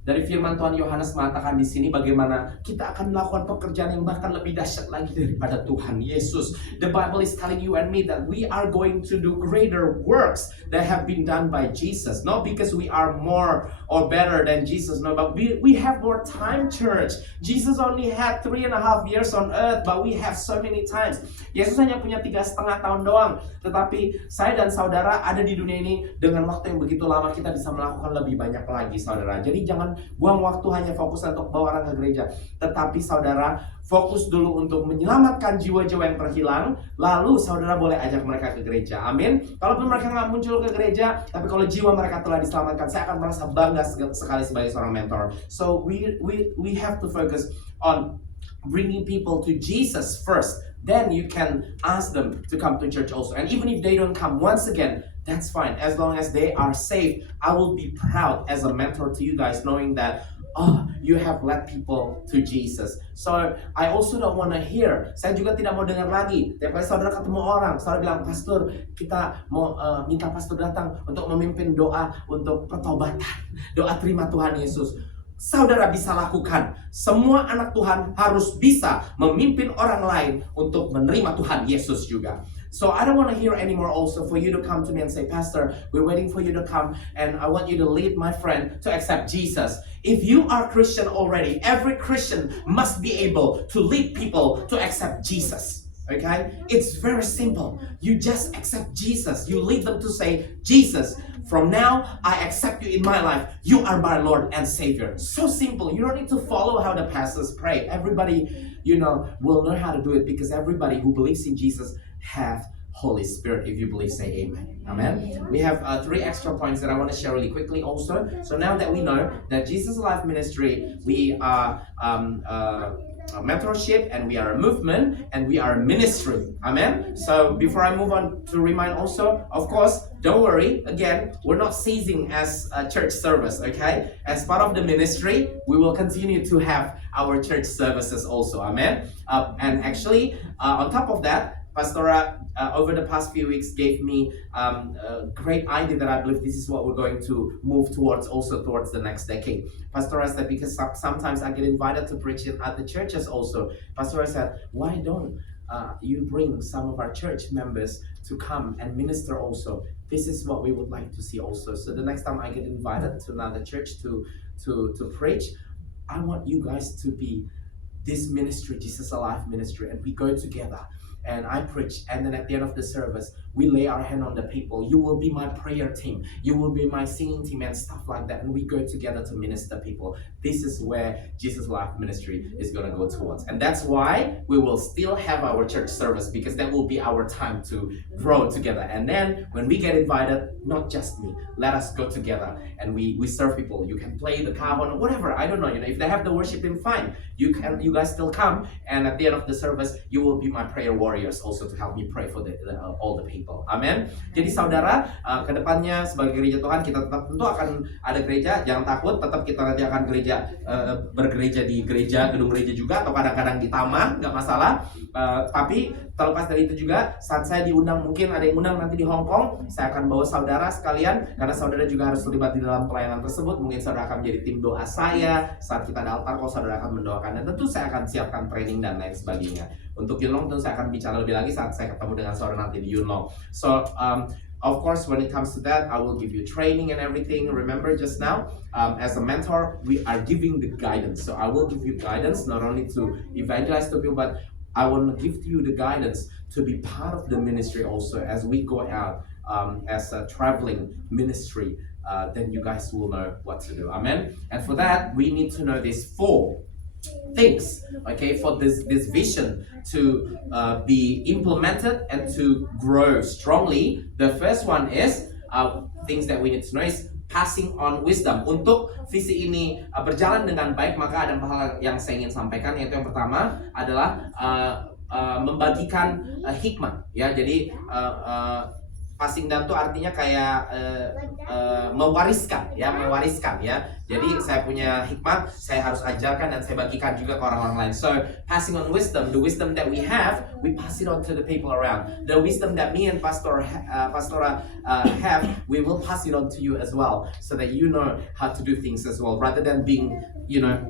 Dari firman Tuhan Yohanes mengatakan di sini bagaimana kita akan melakukan pekerjaan yang bahkan lebih dahsyat lagi daripada Tuhan Yesus. The Bible is telling you and me that we are going to do greater works that have been done by Jesus. Not because we are more or better than Jesus, no, but we have more time, church. Jesus only had 3.5 years on earth, but we have so many times. Yesus hanya punya 3,5 tahun doang, tetapi saya dan saudara ada di dunia ini dengan waktu yang begitu lama. Kita bisa melakukan lebih banyak lagi, saudara. Jadi jangan buang waktu hanya fokus untuk bawa orang ke gereja, tetapi saudara fokus dulu untuk menyelamatkan jiwa-jiwa yang terhilang, lalu saudara boleh ajak mereka ke gereja. Amin. Kalaupun mereka nggak muncul ke gereja, tapi kalau jiwa mereka telah diselamatkan, saya akan merasa bangga sekali sebagai seorang mentor. So we have to focus on bringing people to Jesus first. Then you can ask them to come to church also. And even if they don't come, once again, that's fine. As long as they are safe, I will be proud as a mentor to you guys, knowing that you have led people to Jesus. So I also don't want to hear. Saya juga tidak mau dengar lagi. Tiap kali saudara ketemu orang, saudara bilang, Pastor, kita mau minta pastor datang untuk memimpin doa untuk pertobatan, doa terima Tuhan Yesus. Saudara bisa lakukan. Semua anak Tuhan harus bisa memimpin orang lain untuk menerima Tuhan Yesus juga. So I don't want to hear anymore also for you to come to me and say, Pastor, we're waiting for you to come and I want you to lead my friend to accept Jesus. If you are Christian already, every Christian must be able to lead people to accept Jesus. Okay? It's very simple. You just accept Jesus. You lead them to say, Jesus, from now, I accept you in my life. You are my Lord and Savior. So simple. You don't need to follow how the pastors pray. Everybody, will know how to do it because everybody who believes in Jesus have Holy Spirit. If you believe, say amen. Amen. We have 3 extra points that I want to share really quickly also. So now that we know that Jesus Life Ministry, we are a mentorship and we are a movement and we are a ministry. Amen. So before I move on to remind also, of course, don't worry, again, we're not ceasing as a church service, okay? As part of the ministry, we will continue to have our church services also. Amen. And actually, on top of that, Pastora over the past few weeks gave me a great idea that I believe this is what we're going to move towards also towards the next decade. Pastora said, because sometimes I get invited to preach in other churches also. Pastora said, why don't you bring some of our church members to come and minister also? This is what we would like to see also. So the next time I get invited to another church to preach, I want you guys to be this ministry, Jesus Alive Ministry, and we go together. And I preach, and then at the end of the service, we lay our hand on the people. You will be my prayer team. You will be my singing team and stuff like that. And we go together to minister people. This is where Jesus Life Ministry is going to go towards. And that's why we will still have our church service, because that will be our time to grow together. And then when we get invited, not just me, let us go together and we serve people. You can play the cajon or whatever. I don't know. If they have the worship team, fine. You guys still come. And at the end of the service, you will be my prayer warriors also to help me pray for all the people. Amen. Jadi saudara, kedepannya sebagai gereja Tuhan, kita tetap tentu akan ada gereja. Jangan takut, tetap kita nanti akan bergereja di gedung gereja juga, atau kadang-kadang di taman, nggak masalah. Tapi terlepas dari itu juga, saat saya diundang, mungkin ada yang undang nanti di Hong Kong, saya akan bawa saudara sekalian, karena saudara juga harus terlibat di dalam pelayanan tersebut. Mungkin saudara akan menjadi tim doa saya saat kita ada altar, kalau saudara akan mendoakan, dan tentu saya akan siapkan training dan lain sebagainya. Untuk Yunlong tentu saya akan bicara lebih lagi saat saya ketemu dengan saudara nanti di Yunlong. So of course, when it comes to that, I will give you training and everything. Remember just now, as a mentor, we are giving the guidance. So I will give you guidance, not only to evangelize to people, but I want to give to you the guidance to be part of the ministry also as we go out as a traveling ministry. Then you guys will know what to do. Amen. And for that, we need to know these 4 things, okay, for this vision to be implemented and to grow strongly. The first one is things that we need to know is passing on wisdom. Untuk visi ini berjalan dengan baik, maka ada 4 hal yang saya ingin sampaikan, yaitu yang pertama adalah membagikan hikmat, ya. Jadi passing down itu artinya kayak mewariskan ya. Jadi saya punya hikmat, saya harus ajarkan dan saya bagikan juga ke orang-orang lain. So passing on wisdom, the wisdom that we have, we pass it on to the people around. The wisdom that me and Pastora have, we will pass it on to you as well, so that you know how to do things as well, rather than being,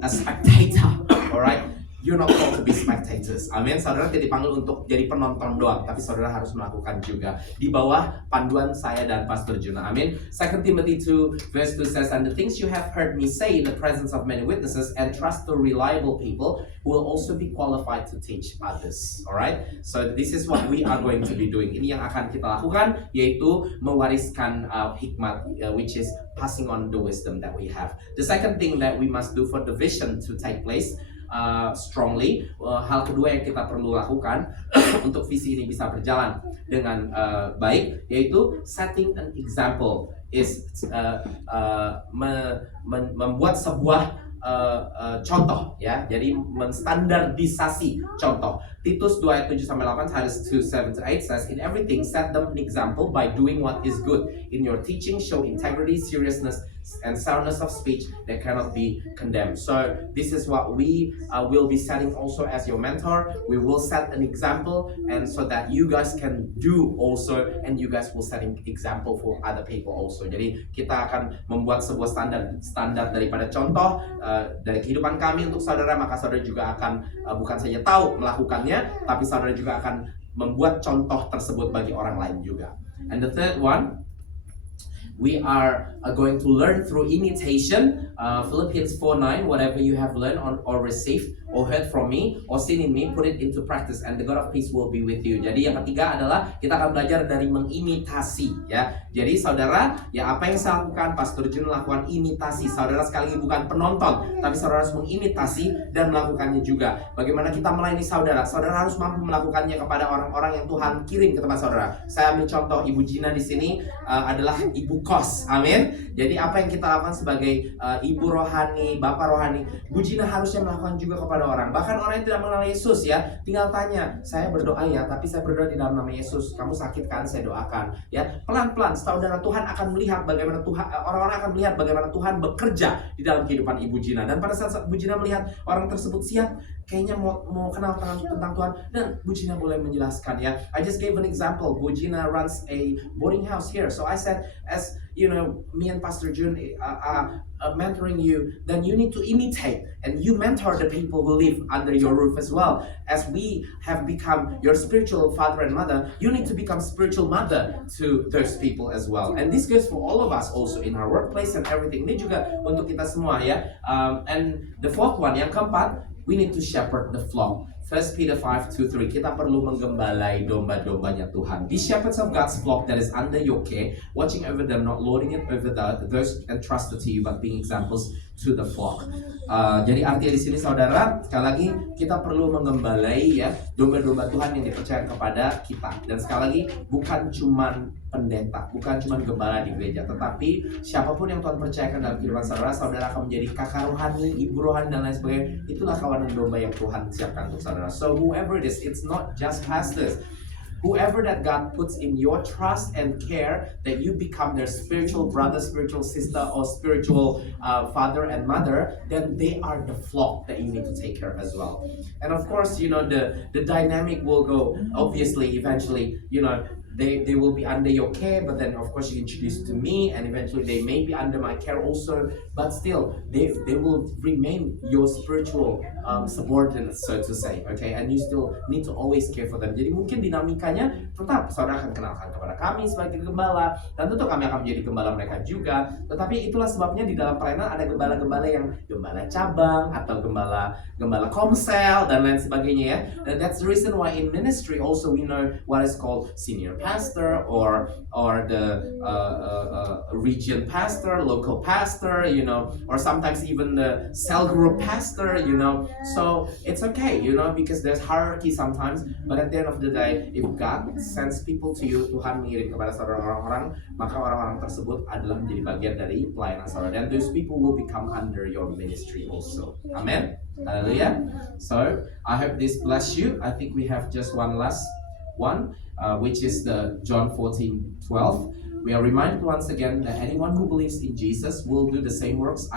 a spectator. Alright? You're not called to be spectators. Amin. Saudara tidak dipanggil untuk jadi penonton doang, tapi saudara harus melakukan juga di bawah panduan saya dan Pastor Juna. Amin. 2 Timothy 2 verse 2 says, "And the things you have heard me say in the presence of many witnesses, and trust the reliable people who will also be qualified to teach others." Alright. So this is what we are going to be doing. Ini yang akan kita lakukan, yaitu mewariskan hikmat, which is passing on the wisdom that we have. The second thing that we must do for the vision to take place strongly, hal kedua yang kita perlu lakukan untuk visi ini bisa berjalan dengan baik, yaitu setting an example, is membuat sebuah contoh, ya. Jadi menstandardisasi contoh. Titus 2 ayat 7-8, Titus 2:7-8 says, "In everything set them an example by doing what is good. In your teaching show integrity, seriousness, and soundness of speech that cannot be condemned." So this is what we will be setting also as your mentor. We will set an example, and so that you guys can do also, and you guys will set an example for other people also. Jadi kita akan membuat sebuah standar daripada contoh dari kehidupan kami untuk saudara, maka saudara juga akan bukan saja tahu melakukannya, tapi saudara juga akan membuat contoh tersebut bagi orang lain juga. And the third one, we are going to learn through imitation. Philippians 4:9, "Whatever you have learned or received or heard from me or seen in me, put it into practice, and the God of peace will be with you." Jadi yang ketiga adalah kita akan belajar dari mengimitasi, ya. Jadi saudara, ya apa yang saya lakukan, Pastor Jun lakukan imitasi. Saudara sekali lagi bukan penonton, tapi saudara harus mengimitasi dan melakukannya juga. Bagaimana kita melayani saudara? Saudara harus mampu melakukannya kepada orang-orang yang Tuhan kirim ke tempat saudara. Saya ambil contoh Ibu Gina di sini adalah ibu kos. Amin. Jadi apa yang kita lakukan sebagai ibu rohani, bapak rohani, Bu Gina harusnya melakukan juga kepada orang. Bahkan orang yang tidak mengenal Yesus, ya, tinggal tanya, "Saya berdoa ya, tapi saya berdoa di dalam nama Yesus. Kamu sakit kan? Saya doakan." Ya, pelan-pelan saudara, Tuhan akan melihat bagaimana orang-orang akan melihat bagaimana Tuhan bekerja di dalam kehidupan Ibu Gina. Dan pada saat Bu Gina melihat orang tersebut siap, kayaknya mau kenal tentang Tuhan, dan Bu Gina boleh menjelaskan, ya. I just gave an example. Bu Gina runs a boarding house here. So I said, as me and Pastor Jun are mentoring you, then you need to imitate and you mentor the people who live under your roof as well. As we have become your spiritual father and mother, you need to become spiritual mother to those people as well. And this goes for all of us also in our workplace and everything. Ini juga untuk kita semua, ya. And the fourth one, yang keempat, we need to shepherd the flock. 1 Peter 5:2-3, kita perlu menggembalai domba-dombanya Tuhan. Be shepherds of God's flock that is under your care, watching over them, not lording it over those entrusted to you, but being examples to the flock. Jadi artinya di sini saudara, sekali lagi kita perlu menggembalai, ya, domba-domba Tuhan yang dipercayakan kepada kita. Dan sekali lagi bukan cuman pendeta, bukan cuman gembala di gereja, tetapi siapapun yang Tuhan percayakan dalam kehidupan saudara, saudara akan menjadi kakak rohani, ibu rohani, dan lain sebagainya. Itulah kawanan domba yang Tuhan siapkan untuk saudara. So whoever it is, it's not just pastors. Whoever that God puts in your trust and care, that you become their spiritual brother, spiritual sister, or spiritual father and mother, then they are the flock that you need to take care of as well. And of course, the dynamic will go, obviously, eventually, they will be under your care, but then of course you introduce to me, and eventually they may be under my care also, but still they will remain your spiritual subordinates, so to say, okay, and you still need to always care for them. Jadi mungkin dinamikanya tetap saudara akan kenalkan kepada kami sebagai gembala, dan tentu kami akan menjadi gembala mereka juga, tetapi itulah sebabnya di dalam pelayanan ada gembala-gembala yang gembala cabang atau gembala komsel dan lain sebagainya ya. And that's the reason why in ministry also we know what is called senior pastor or the region pastor, local pastor, you know, or sometimes even the cell group pastor, you know. So it's okay, you know, because there's hierarchy sometimes, but at the end of the day, if God sends people to you, Tuhan mengirim kepada saudara orang-orang, maka orang-orang tersebut adalah menjadi bagian dari pelayanan saudara, and those people will become under your ministry also. Amen. Hallelujah. So I hope this bless you. I think we have just one last one, which is the John 14:12. We are reminded once again that anyone who believes in Jesus will do the same works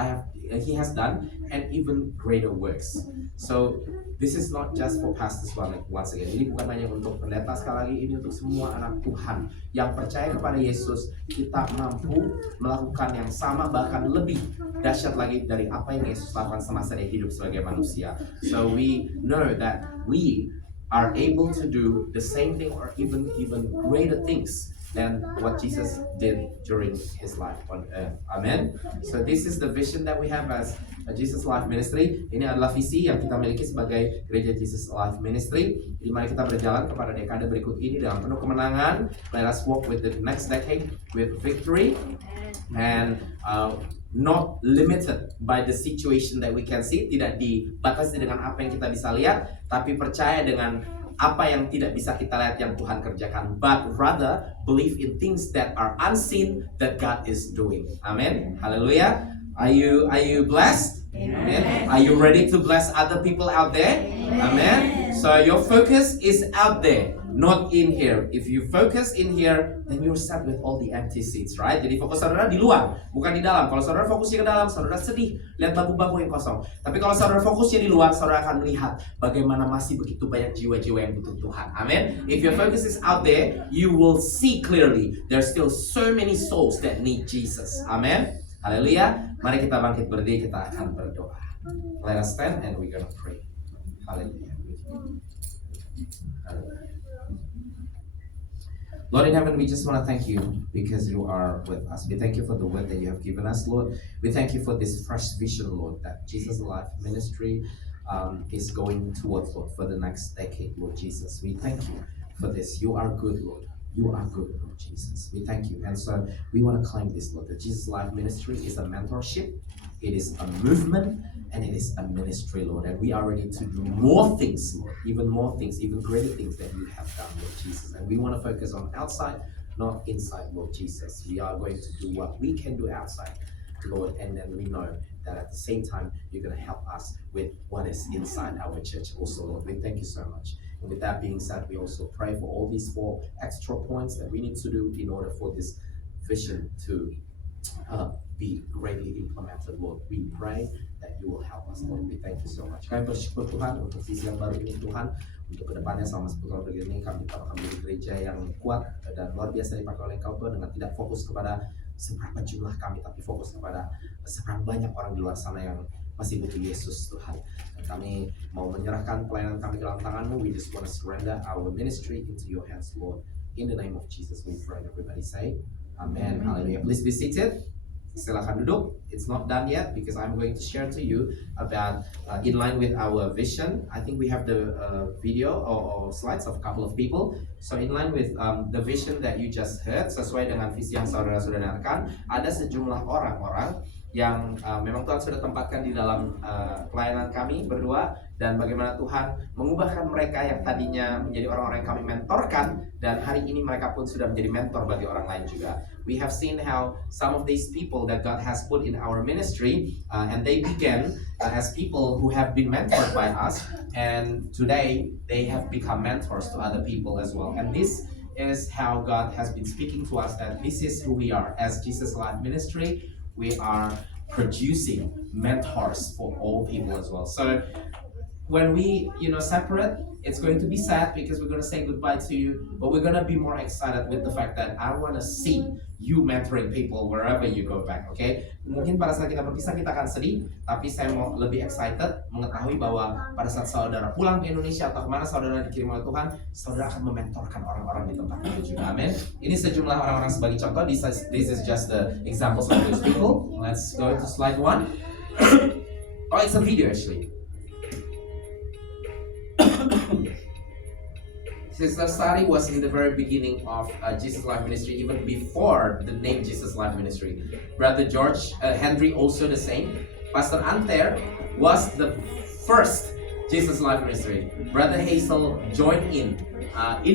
he has done, and even greater works. So this is not just for pastors once again. Ini bukan hanya untuk pendeta, sekali lagi ini untuk semua anak Tuhan yang percaya kepada Yesus. Kita mampu melakukan yang sama, bahkan lebih dahsyat lagi dari apa yang Yesus lakukan semasa dia hidup sebagai manusia. So we know that we are able to do the same thing or even greater things than what Jesus did during his life on earth. Amen. So this is the vision that we have as a Jesus Life Ministry. Ini adalah visi yang kita miliki sebagai Gereja Jesus Life Ministry, di mana kita berjalan kepada dekade berikut ini dengan penuh kemenangan. Let us walk with the next decade with victory and not limited by the situation that we can see. Tidak dibatasi dengan apa yang kita bisa lihat, tapi percaya dengan apa yang tidak bisa kita lihat yang Tuhan kerjakan, but rather believe in things that are unseen that God is doing. Amen. Hallelujah. Are you blessed? Amen. Are you ready to bless other people out there? Amen. So your focus is out there, not in here. If you focus in here, then you're set with all the empty seats, right? Jadi fokus saudara di luar, bukan di dalam. Kalau saudara fokusnya ke dalam, saudara sedih lihat bangku-bangku yang kosong. Tapi kalau saudara fokusnya di luar, saudara akan melihat bagaimana masih begitu banyak jiwa-jiwa yang butuh Tuhan. Amen. If your focus is out there, you will see clearly there's still so many souls that need Jesus. Amen. Haleluya. Mari kita bangkit berdiri, kita akan berdoa. Let us stand and we're gonna pray. Hallelujah. Lord in heaven, we just want to thank you because you are with us. We thank you for the word that you have given us, Lord. We thank you for this fresh vision, Lord, that Jesus Life Ministry is going towards, Lord, for the next decade, Lord Jesus. We thank you for this. You are good, Lord. You are good, Lord Jesus. We thank you. And so we want to claim this, Lord. The Jesus Life Ministry is a mentorship, it is a movement, and it is a ministry, Lord. And we are ready to do more things, Lord. Even more things, even greater things that you have done, Lord Jesus. And we want to focus on outside, not inside, Lord Jesus. We are going to do what we can do outside, Lord. And then we know that at the same time, you're going to help us with what is inside our church also, Lord. We thank you so much. And with that being said, we also pray for all these 4 extra points that we need to do in order for this vision to be greatly implemented, Lord. We pray that you will help us, Lord. We thank you so much. Kami bersyukur Tuhan untuk visi yang baru ini, Tuhan. Untuk kedepannya selama 10 tahun begini, kami akan menjadi gereja yang kuat dan luar biasa dipakai oleh Engkau, Tuhan, dengan tidak fokus kepada seberapa jumlah kami, tapi fokus kepada seberapa banyak orang di luar sana yang masih butuh Yesus, Tuhan. Dan kami mau menyerahkan pelayanan kami ke dalam tangan-Mu. We just want to surrender our ministry into your hands, Lord. In the name of Jesus we pray. Everybody say, Amen. Hallelujah. Please be seated. Silakan duduk. It's not done yet because I'm going to share to you about in line with our vision. I think we have the video or slides of a couple of people. So in line with the vision that you just heard, sesuai dengan visi yang saudara sudah dengarkan, ada sejumlah orang-orang yang memang Tuhan sudah tempatkan di dalam pelayanan kami berdua, dan bagaimana Tuhan mengubahkan mereka yang tadinya menjadi orang-orang yang kami mentorkan, dan hari ini mereka pun sudah menjadi mentor bagi orang lain juga. We have seen how some of these people that God has put in our ministry, and they began as people who have been mentored by us, and today they have become mentors to other people as well. And this is how God has been speaking to us, that this is who we are as Jesus Life Ministry. We are producing mentors for all people as well. So when we separate, it's going to be sad because we're going to say goodbye to you, but we're going to be more excited with the fact that I want to see you mentoring people wherever you go back. Okay, mungkin pada saat kita berpisah kita akan sedih, tapi saya mau lebih excited mengetahui bahwa pada saat saudara pulang ke Indonesia atau kemana saudara dikirim oleh Tuhan, saudara akan mementorkan orang-orang di tempat itu juga. Amin. Ini sejumlah orang-orang sebagai contoh. This is just the examples of those people. Let's go to slide 1. Oh, it's a video actually. Sister Sari was in the very beginning of Jesus Life Ministry, even before the name Jesus Life Ministry. Brother George Henry also the same. Pastor Anter was the first Jesus Life Ministry. Brother Hazel joined in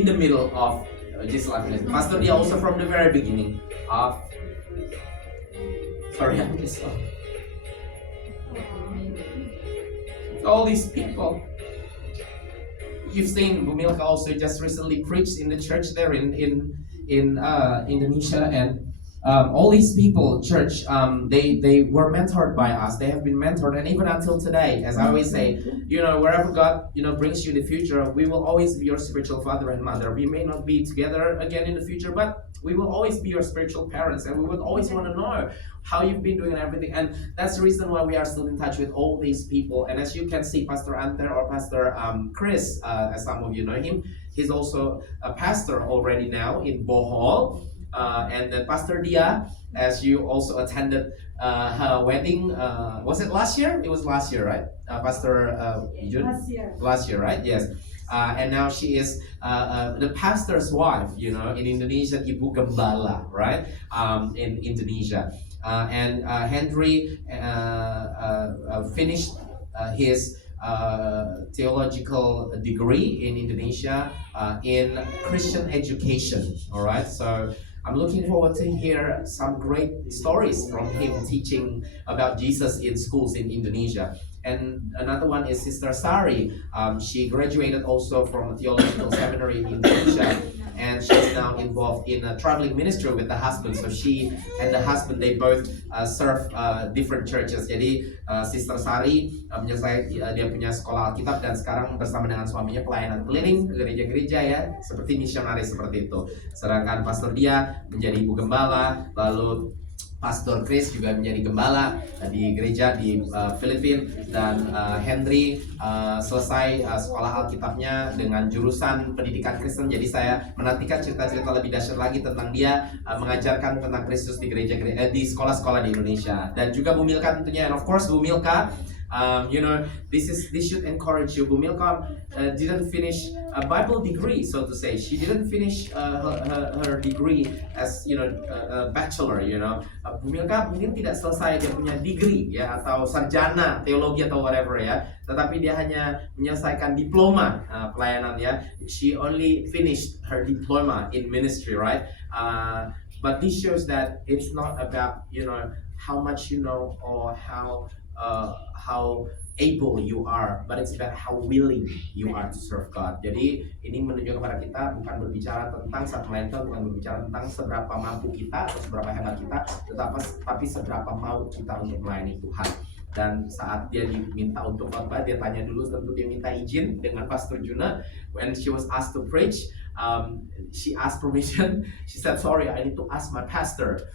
the middle of Jesus Life Ministry. Pastor Dia also from the very beginning of. Sorry, I missed all these people. You've seen Bumilka also just recently preached in the church there in Indonesia, and all these people, church, they were mentored by us. They have been mentored, and even until today, as I always say, wherever God brings you in the future, we will always be your spiritual father and mother. We may not be together again in the future, but we will always be your spiritual parents, and we would always want to know how you've been doing and everything. And that's the reason why we are still in touch with all these people. And as you can see, Pastor Anter or Pastor Chris, as some of you know him, he's also a pastor already now in Bohol. And then Pastor Dia, as you also attended her wedding, was it last year? It was last year, right? Pastor Jun? Last year, right? Yes. And now she is the pastor's wife, in Indonesia, Ibu Gembala, right? In Indonesia. And Henry finished his theological degree in Indonesia in Christian education, all right? So I'm looking forward to hear some great stories from him teaching about Jesus in schools in Indonesia. And another one is Sister Sari. She graduated also from a theological seminary in Indonesia, and she's now involved in a traveling ministry with the husband. So she and the husband, they both serve different churches. Jadi Sister Sari menyelesaikan dia punya sekolah Alkitab dan sekarang bersama dengan suaminya pelayanan keliling ke gereja-gereja ya, seperti misionaris seperti itu. Sedangkan Pastor Dia menjadi ibu gembala, lalu Pastor Chris juga menjadi gembala di gereja di Filipina, dan Henry selesai sekolah Alkitabnya dengan jurusan pendidikan Kristen. Jadi saya menantikan cerita-cerita lebih dahsyat lagi tentang dia mengajarkan tentang Kristus di gereja-gereja di sekolah-sekolah di Indonesia. Dan juga Bu Milka tentunya, and of course Bu Milka, this should encourage you. Bu Milka didn't finish a Bible degree, so to say. She didn't finish her degree as a bachelor. Bu Milka mungkin tidak selesai dia punya degree ya, atau sarjana teologi atau whatever ya, tetapi dia hanya menyelesaikan diploma pelayanan ya. She only finished her diploma in ministry, right? But this shows that it's not about how much you know or how able you are, but it's about how willing you are to serve God. Jadi ini menunjukkan kepada kita bukan berbicara tentang satu mental, bukan berbicara tentang seberapa mampu kita atau seberapa hebat kita, tapi seberapa mau kita untuk melayani Tuhan. Dan saat dia diminta untuk khotbah, dia tanya dulu, tentu dia minta izin dengan Pastor Juna. When she was asked to preach, she asked permission. She said, "Sorry, I need to ask my pastor."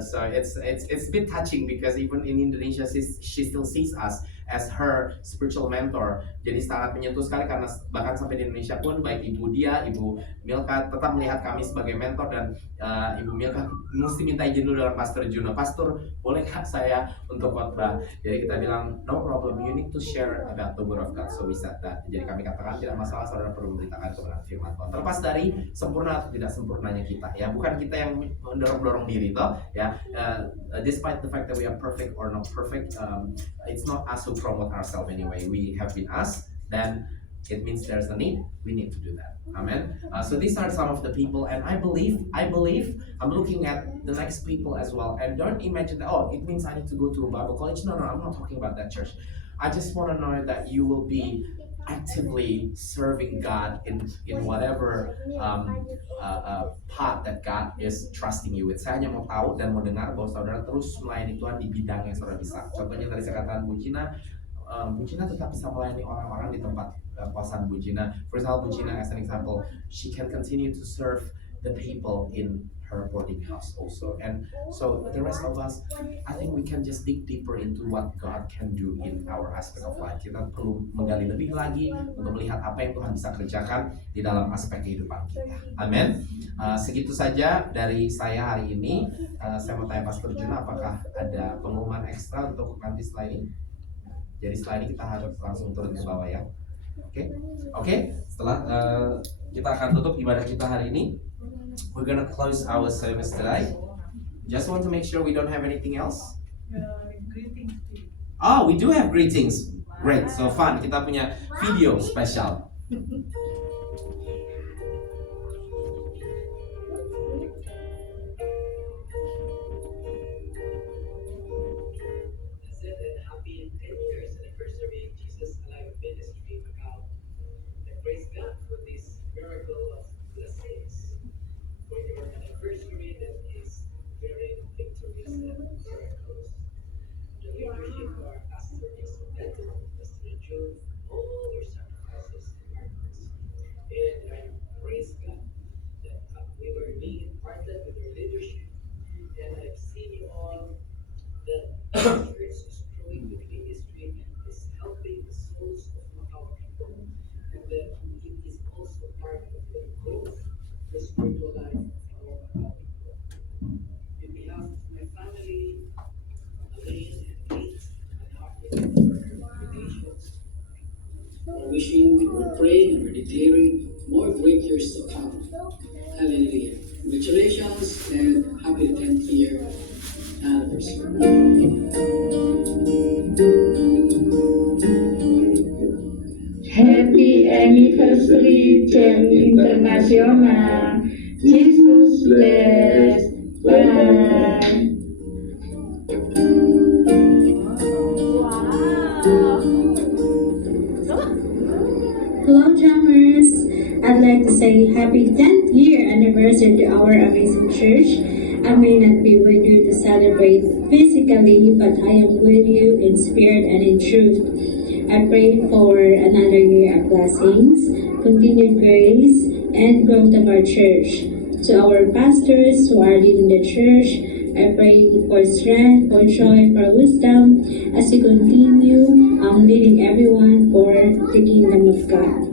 So it's a bit touching because even in Indonesia she still sees us as her spiritual mentor. Jadi sangat menyentuh sekali karena bahkan sampai di Indonesia pun baik Ibu Dia, Ibu Milka tetap melihat kami sebagai mentor, dan Ibu Milka mesti minta izin dulu dengan Pastor Juno. Pastor, bolehkah saya untuk khotbah? Jadi kita bilang no problem, you need to share about the word of God. So we said that. Jadi kami katakan tidak masalah, saudara perlu memberitakan kebenaran firman Tuhan. Terlepas dari sempurna atau tidak sempurnanya kita, ya bukan kita yang mendorong diri toh, ya. Despite the fact that we are perfect or not perfect, it's not us who promote ourselves anyway. We have been asked, then it means there's a need. We need to do that. Amen. So these are some of the people, and I believe I'm looking at the next people as well. And don't imagine that, oh, it means I need to go to a Bible college. No, I'm not talking about that, church. I just want to know that you will be actively serving God in whatever part that God is trusting you with. Saya hanya mau tahu dan mau dengar bahwa saudara terus melayani Tuhan di bidang yang saudara bisa. Contohnya tadi saya katakan Bu Gina, Bu Gina tetap bisa melayani orang-orang di tempat kosan Bu Gina. For example, Bu Gina as an example, she can continue to serve the people in her boarding house also. And so the rest of us, I think we can just dig deeper into what God can do in our aspect of life. Kita perlu menggali lebih lagi untuk melihat apa yang Tuhan bisa kerjakan di dalam aspek kehidupan kita. Amin. Segitu saja dari saya hari ini. Saya mau tanya Pastor Juna, apakah ada pengumuman ekstra untuk nanti setelah ini? Jadi setelah ini kita harus langsung turun ke bawah ya. Oke. Setelah kita akan tutup ibadah kita hari ini. We're gonna close our service today. Just want to make sure we don't have anything else. Greetings to you. Oh, we do have greetings. Great, so fun. Kita punya video spesial. Happy 10 years anniversary Jesus Alive Ministry account. And praise God for this miracle of blessings. For your anniversary that is very victorious and miracles. The leadership of our pastor is better, Pastor Jude, all your sacrifices and miracles. And I praise God that we were being imparted with your leadership. And I've seen you all that the church is growing with ministry is helping the souls of our people. And that it is also part of the growth, the spiritual life of our people. On behalf of my family, Elaine and Kate, and our congregations, we're wishing, we're praying, and we're declaring more great years to come. Hallelujah. Congratulations and happy 10th year anniversary. Happy anniversary, Jam Internasional. Jesus bless. Bye. Hello, Jammers! I'd like to say happy 10th year anniversary to our amazing church. I may not be with you to celebrate physically, but I am with you in spirit and in truth. I pray for another year of blessings, continued grace, and growth of our church. To our pastors who are leading the church, I pray for strength, for joy, for wisdom as you continue leading everyone for the kingdom of God.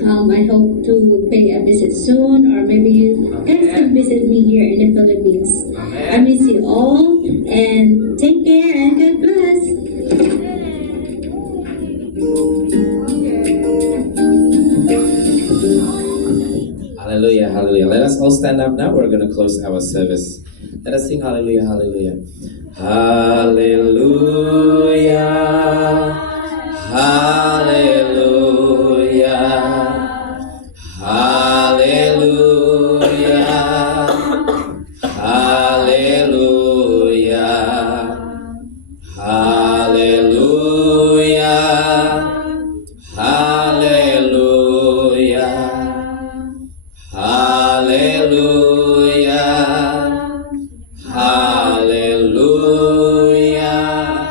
I hope to pay a visit soon, or maybe you guys can visit me here in the Philippines. I miss you all, and take care and God bless. Hallelujah, hallelujah. Let us all stand up now. We're going to close our service. Let us sing hallelujah, hallelujah. Hallelujah, hallelujah, hallelujah, hallelujah, hallelujah, hallelujah, hallelujah,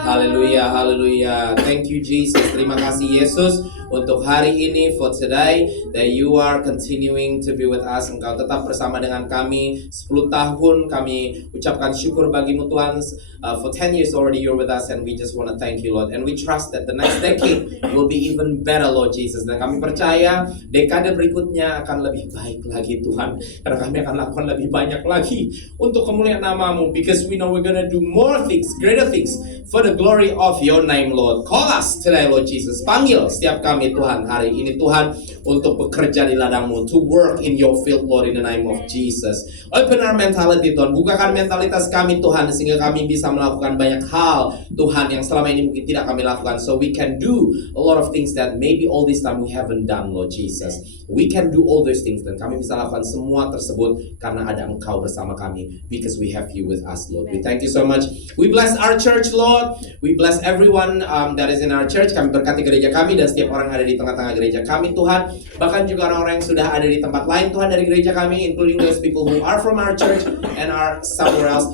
hallelujah, hallelujah. Thank you, Jesus. Terima kasih, Yesus, untuk hari ini, for today, that you are continuing to be with us. Engkau tetap bersama dengan kami 10 tahun. Kami ucapkan syukur bagimu, Tuhan. For 10 years already you're with us, and we just want to thank you, Lord. And we trust that the next decade will be even better, Lord Jesus. Dan kami percaya dekade berikutnya akan lebih baik lagi, Tuhan. Karena kami akan lakukan lebih banyak lagi untuk kemuliaan nama-Mu. Because we know we're gonna do more things, greater things, for the glory of your name, Lord. Call us today, Lord Jesus. Panggil setiap kami, Tuhan, hari ini, Tuhan, untuk bekerja di ladang-Mu, to work in your field, Lord, in the name of Jesus. Open our mentality, Tuhan. Bukakan mentalitas kami, Tuhan, sehingga kami bisa melakukan banyak hal, Tuhan, yang selama ini mungkin tidak kami lakukan. So we can do a lot of things that maybe all this time we haven't done, Lord Jesus. We can do all those things, dan kami bisa lakukan semua tersebut karena ada Engkau bersama kami, because we have you with us, Lord. We thank you so much. We bless our church, Lord. We bless everyone that is in our church. Kami berkati berkati gereja kami dan setiap orang yang ada di tengah-tengah gereja kami Tuhan. Bahkan juga orang-orang yang sudah ada di tempat lain Tuhan dari gereja kami, including those people who are from our church and are somewhere else.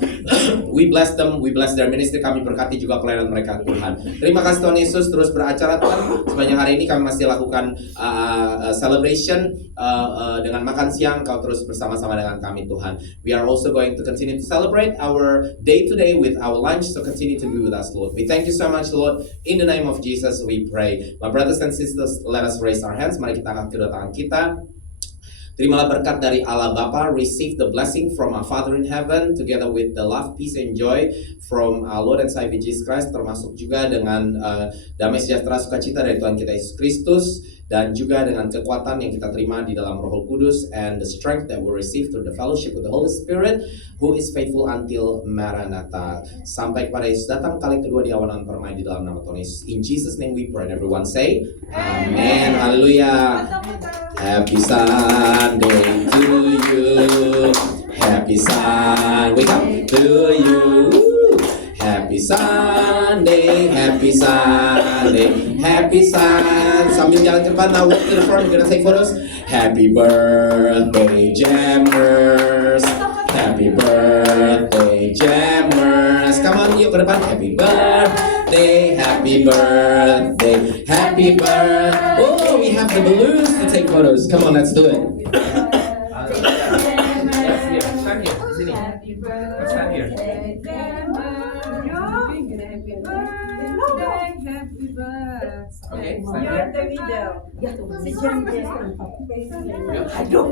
We bless them, we bless their ministry. Kami berkati juga pelayanan mereka Tuhan. Terima kasih Tuhan Yesus, terus beracara Tuhan. Sepanjang hari ini kami masih lakukan celebration dengan makan siang. Kau terus bersama-sama dengan kami Tuhan. We are also going to continue to celebrate our day to day with our lunch, so continue to be with us Lord. We thank you so much Lord. In the name of Jesus we pray. My brothers and sisters, let us raise our hands. Mari kita angkat kedua tangan kita. Terimalah berkat dari Allah Bapa. Receive the blessing from our Father in heaven, together with the love, peace, and joy from our Lord and Savior Jesus Christ, termasuk juga dengan damai sejahtera sukacita dari Tuhan kita Yesus Kristus, dan juga dengan kekuatan yang kita terima di dalam Roh Kudus, and the strength that we receive through the fellowship with the Holy Spirit, who is faithful until Maranatha. Sampai kepada Yesus datang kali kedua di awan permai di dalam nama Tuhan Yesus. In Jesus' name we pray. And everyone say, Amen. Hallelujah. Happy Sunday to you. Happy Sunday to you. Happy Sunday, happy Sunday, happy Sunday. Sambil jalan ke depan, now walk to the front, we're gonna take photos. Happy birthday, Jammers. Happy birthday, Jammers. Come on, yuk ke depan. Happy birthday, happy birthday, happy birthday. Oh, we have the balloons to take photos. Come on, let's do it. Okay, You're the middle. Si Jan Aduh.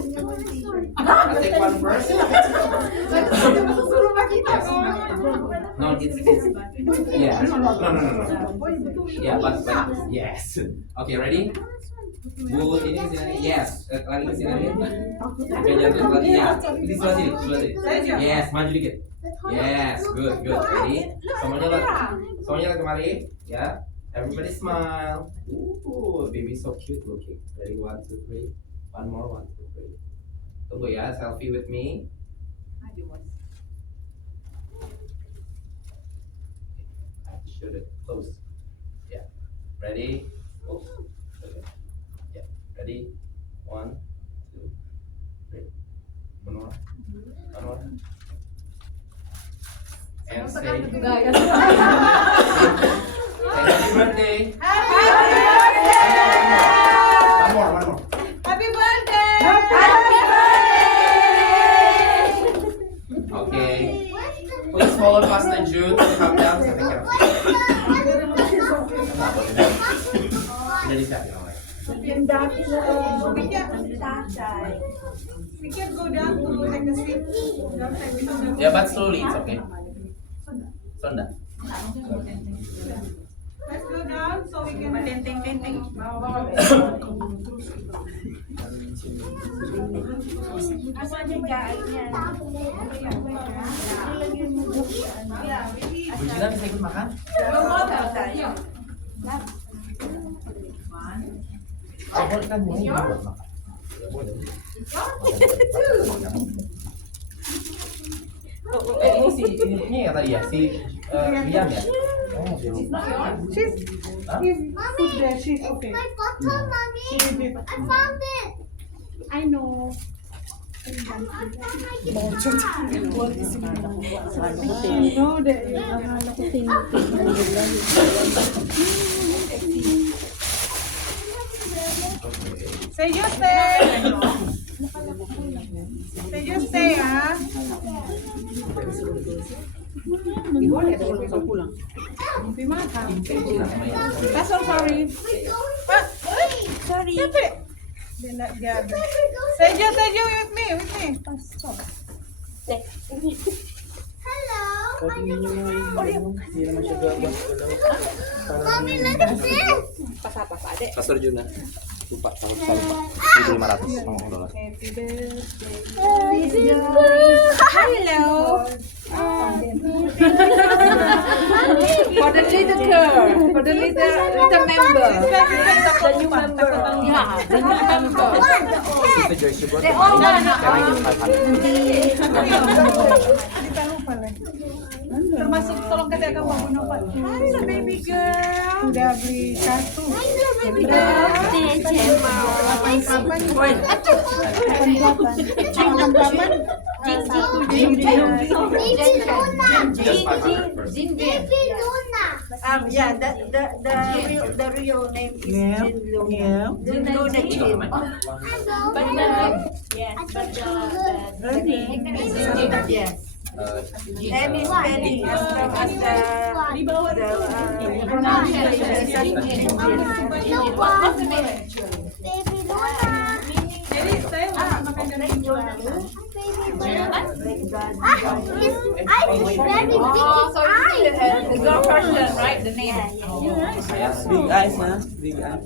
I'll take one first. No, it's yeah. No. Yeah, but yes. Okay, ready? Bu, ini ke sini. Yes, lagi ke sini. Oke, jangan lagi ya. Ini sebelah sini. Yes, maju dikit. Yes, good. Ready? Semuanya kemari, ya. Everybody smile. Ooh, baby so cute looking. Ready? 1, 2, 3. One more, 1, 2, 3. Tunggu ya, selfie with me. Shoot it close. Yeah. Ready? Oops. Okay. Yeah. Ready? 1, 2, 3. One more. And say happy birthday. One more. Happy birthday! Okay. Please follow Pastor Jude to come down to take care of you. Udah disiapin oleh. We can go down to take a seat. Yeah, but slowly, it's okay. Sonda. Let's go down so we can. Bujila bisa ikut makan? Aku kan mau buat makan. Ini si ini ya tadi ya si Rian ya. Oh, dia lupa. She's food there. She's It's okay. my bottle, mommy. I found it. I know. No, there. Say you stay. Say you stay, ah. That's all, sorry. What? Sorry. Then that the other. Say you with me. Stop. Hello. Mommy, look at this. Pastor Juna. Lupa $1.500. Happy birthday. Hello. For the little girl, for the little member. The new member. Yeah, the new member. Sister Joyce, you got the money? Can I give 500? Hindi tayo pala. Termasuk tolong kata kamu bunuh Pak. Hi, the baby girl. Udah beli kartu. Birthday, Gemma. Just 500 first. Baby Luna. Yeah, the real name is Jin Luna. Jin Luna Jin. Yes. Name is spelling as from as the pronunciation is Jin. Baby Luna. Jadi saya makan dari jualan. I was very big eyes. The girl person, right? The name. Big eyes, huh? Big eyes.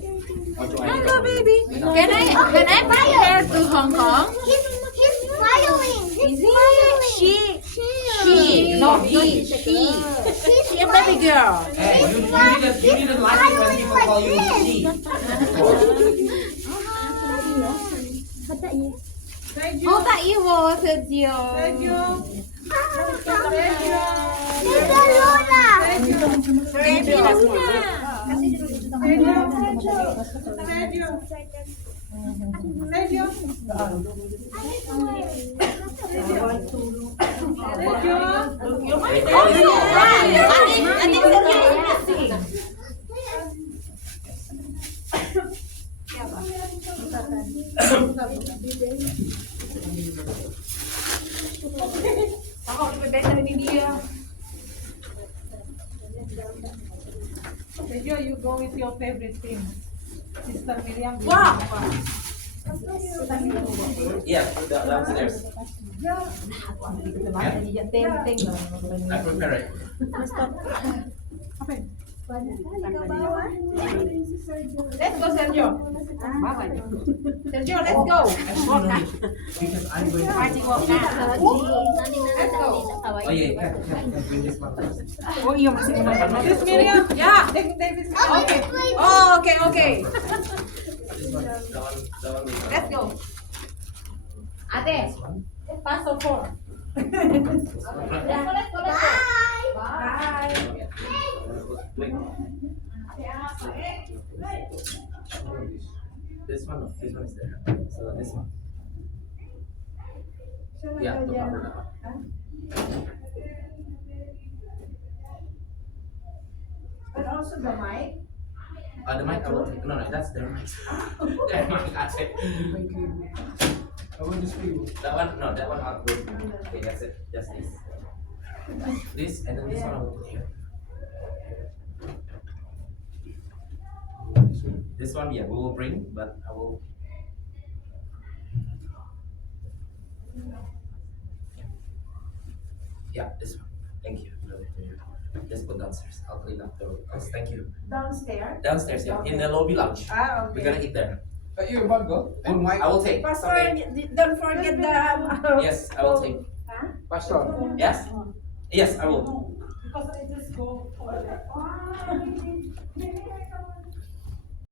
Hello, baby. Can I bring her to Hong Kong? He's smiling. He's Is it? smiling. She, not he. She a baby girl. Hey, you didn't like it when people call you she. Sergio. Oh, tak iwo, Sergio. Sergio. Baby Luna. Baby Luna. I think Sergio is missing. Ako, lebih baik dari dia. Sergio, you go with your favorite team. Sister Miriam. Wow. Yeah, downstairs. I prepare it. Let's go, Sergio. Sergio, let's go. Because I'm going to. Party walk na. Let's go. Oh yeah, can bring this one first. Oh, iya masih Sis Miriam. Ya. David. Okay. Oh, okay. This one, the one with Let's go. Ate, paso for. Let's go. Bye. Wait. This one is there. So this one. Yeah, to cover that one. And also the mic. The mic I will take. No, that's their mic. Their mic I take. That one, no, that one I'll go. Okay, that's it. Just this. This and then this one I will put here. This one, yeah, we will bring, but I will. Yeah, this one. Thank you. Just put downstairs. I'll clean up the room. Thank you. Downstairs. Downstairs, yeah, in the lobby lounge. Ah, We're okay. gonna eat there. You want go? And I will take. Pastor, Okay. don't forget the. Yes, I will take. Pastor. Yes? Yes, I will. Because I just go for that.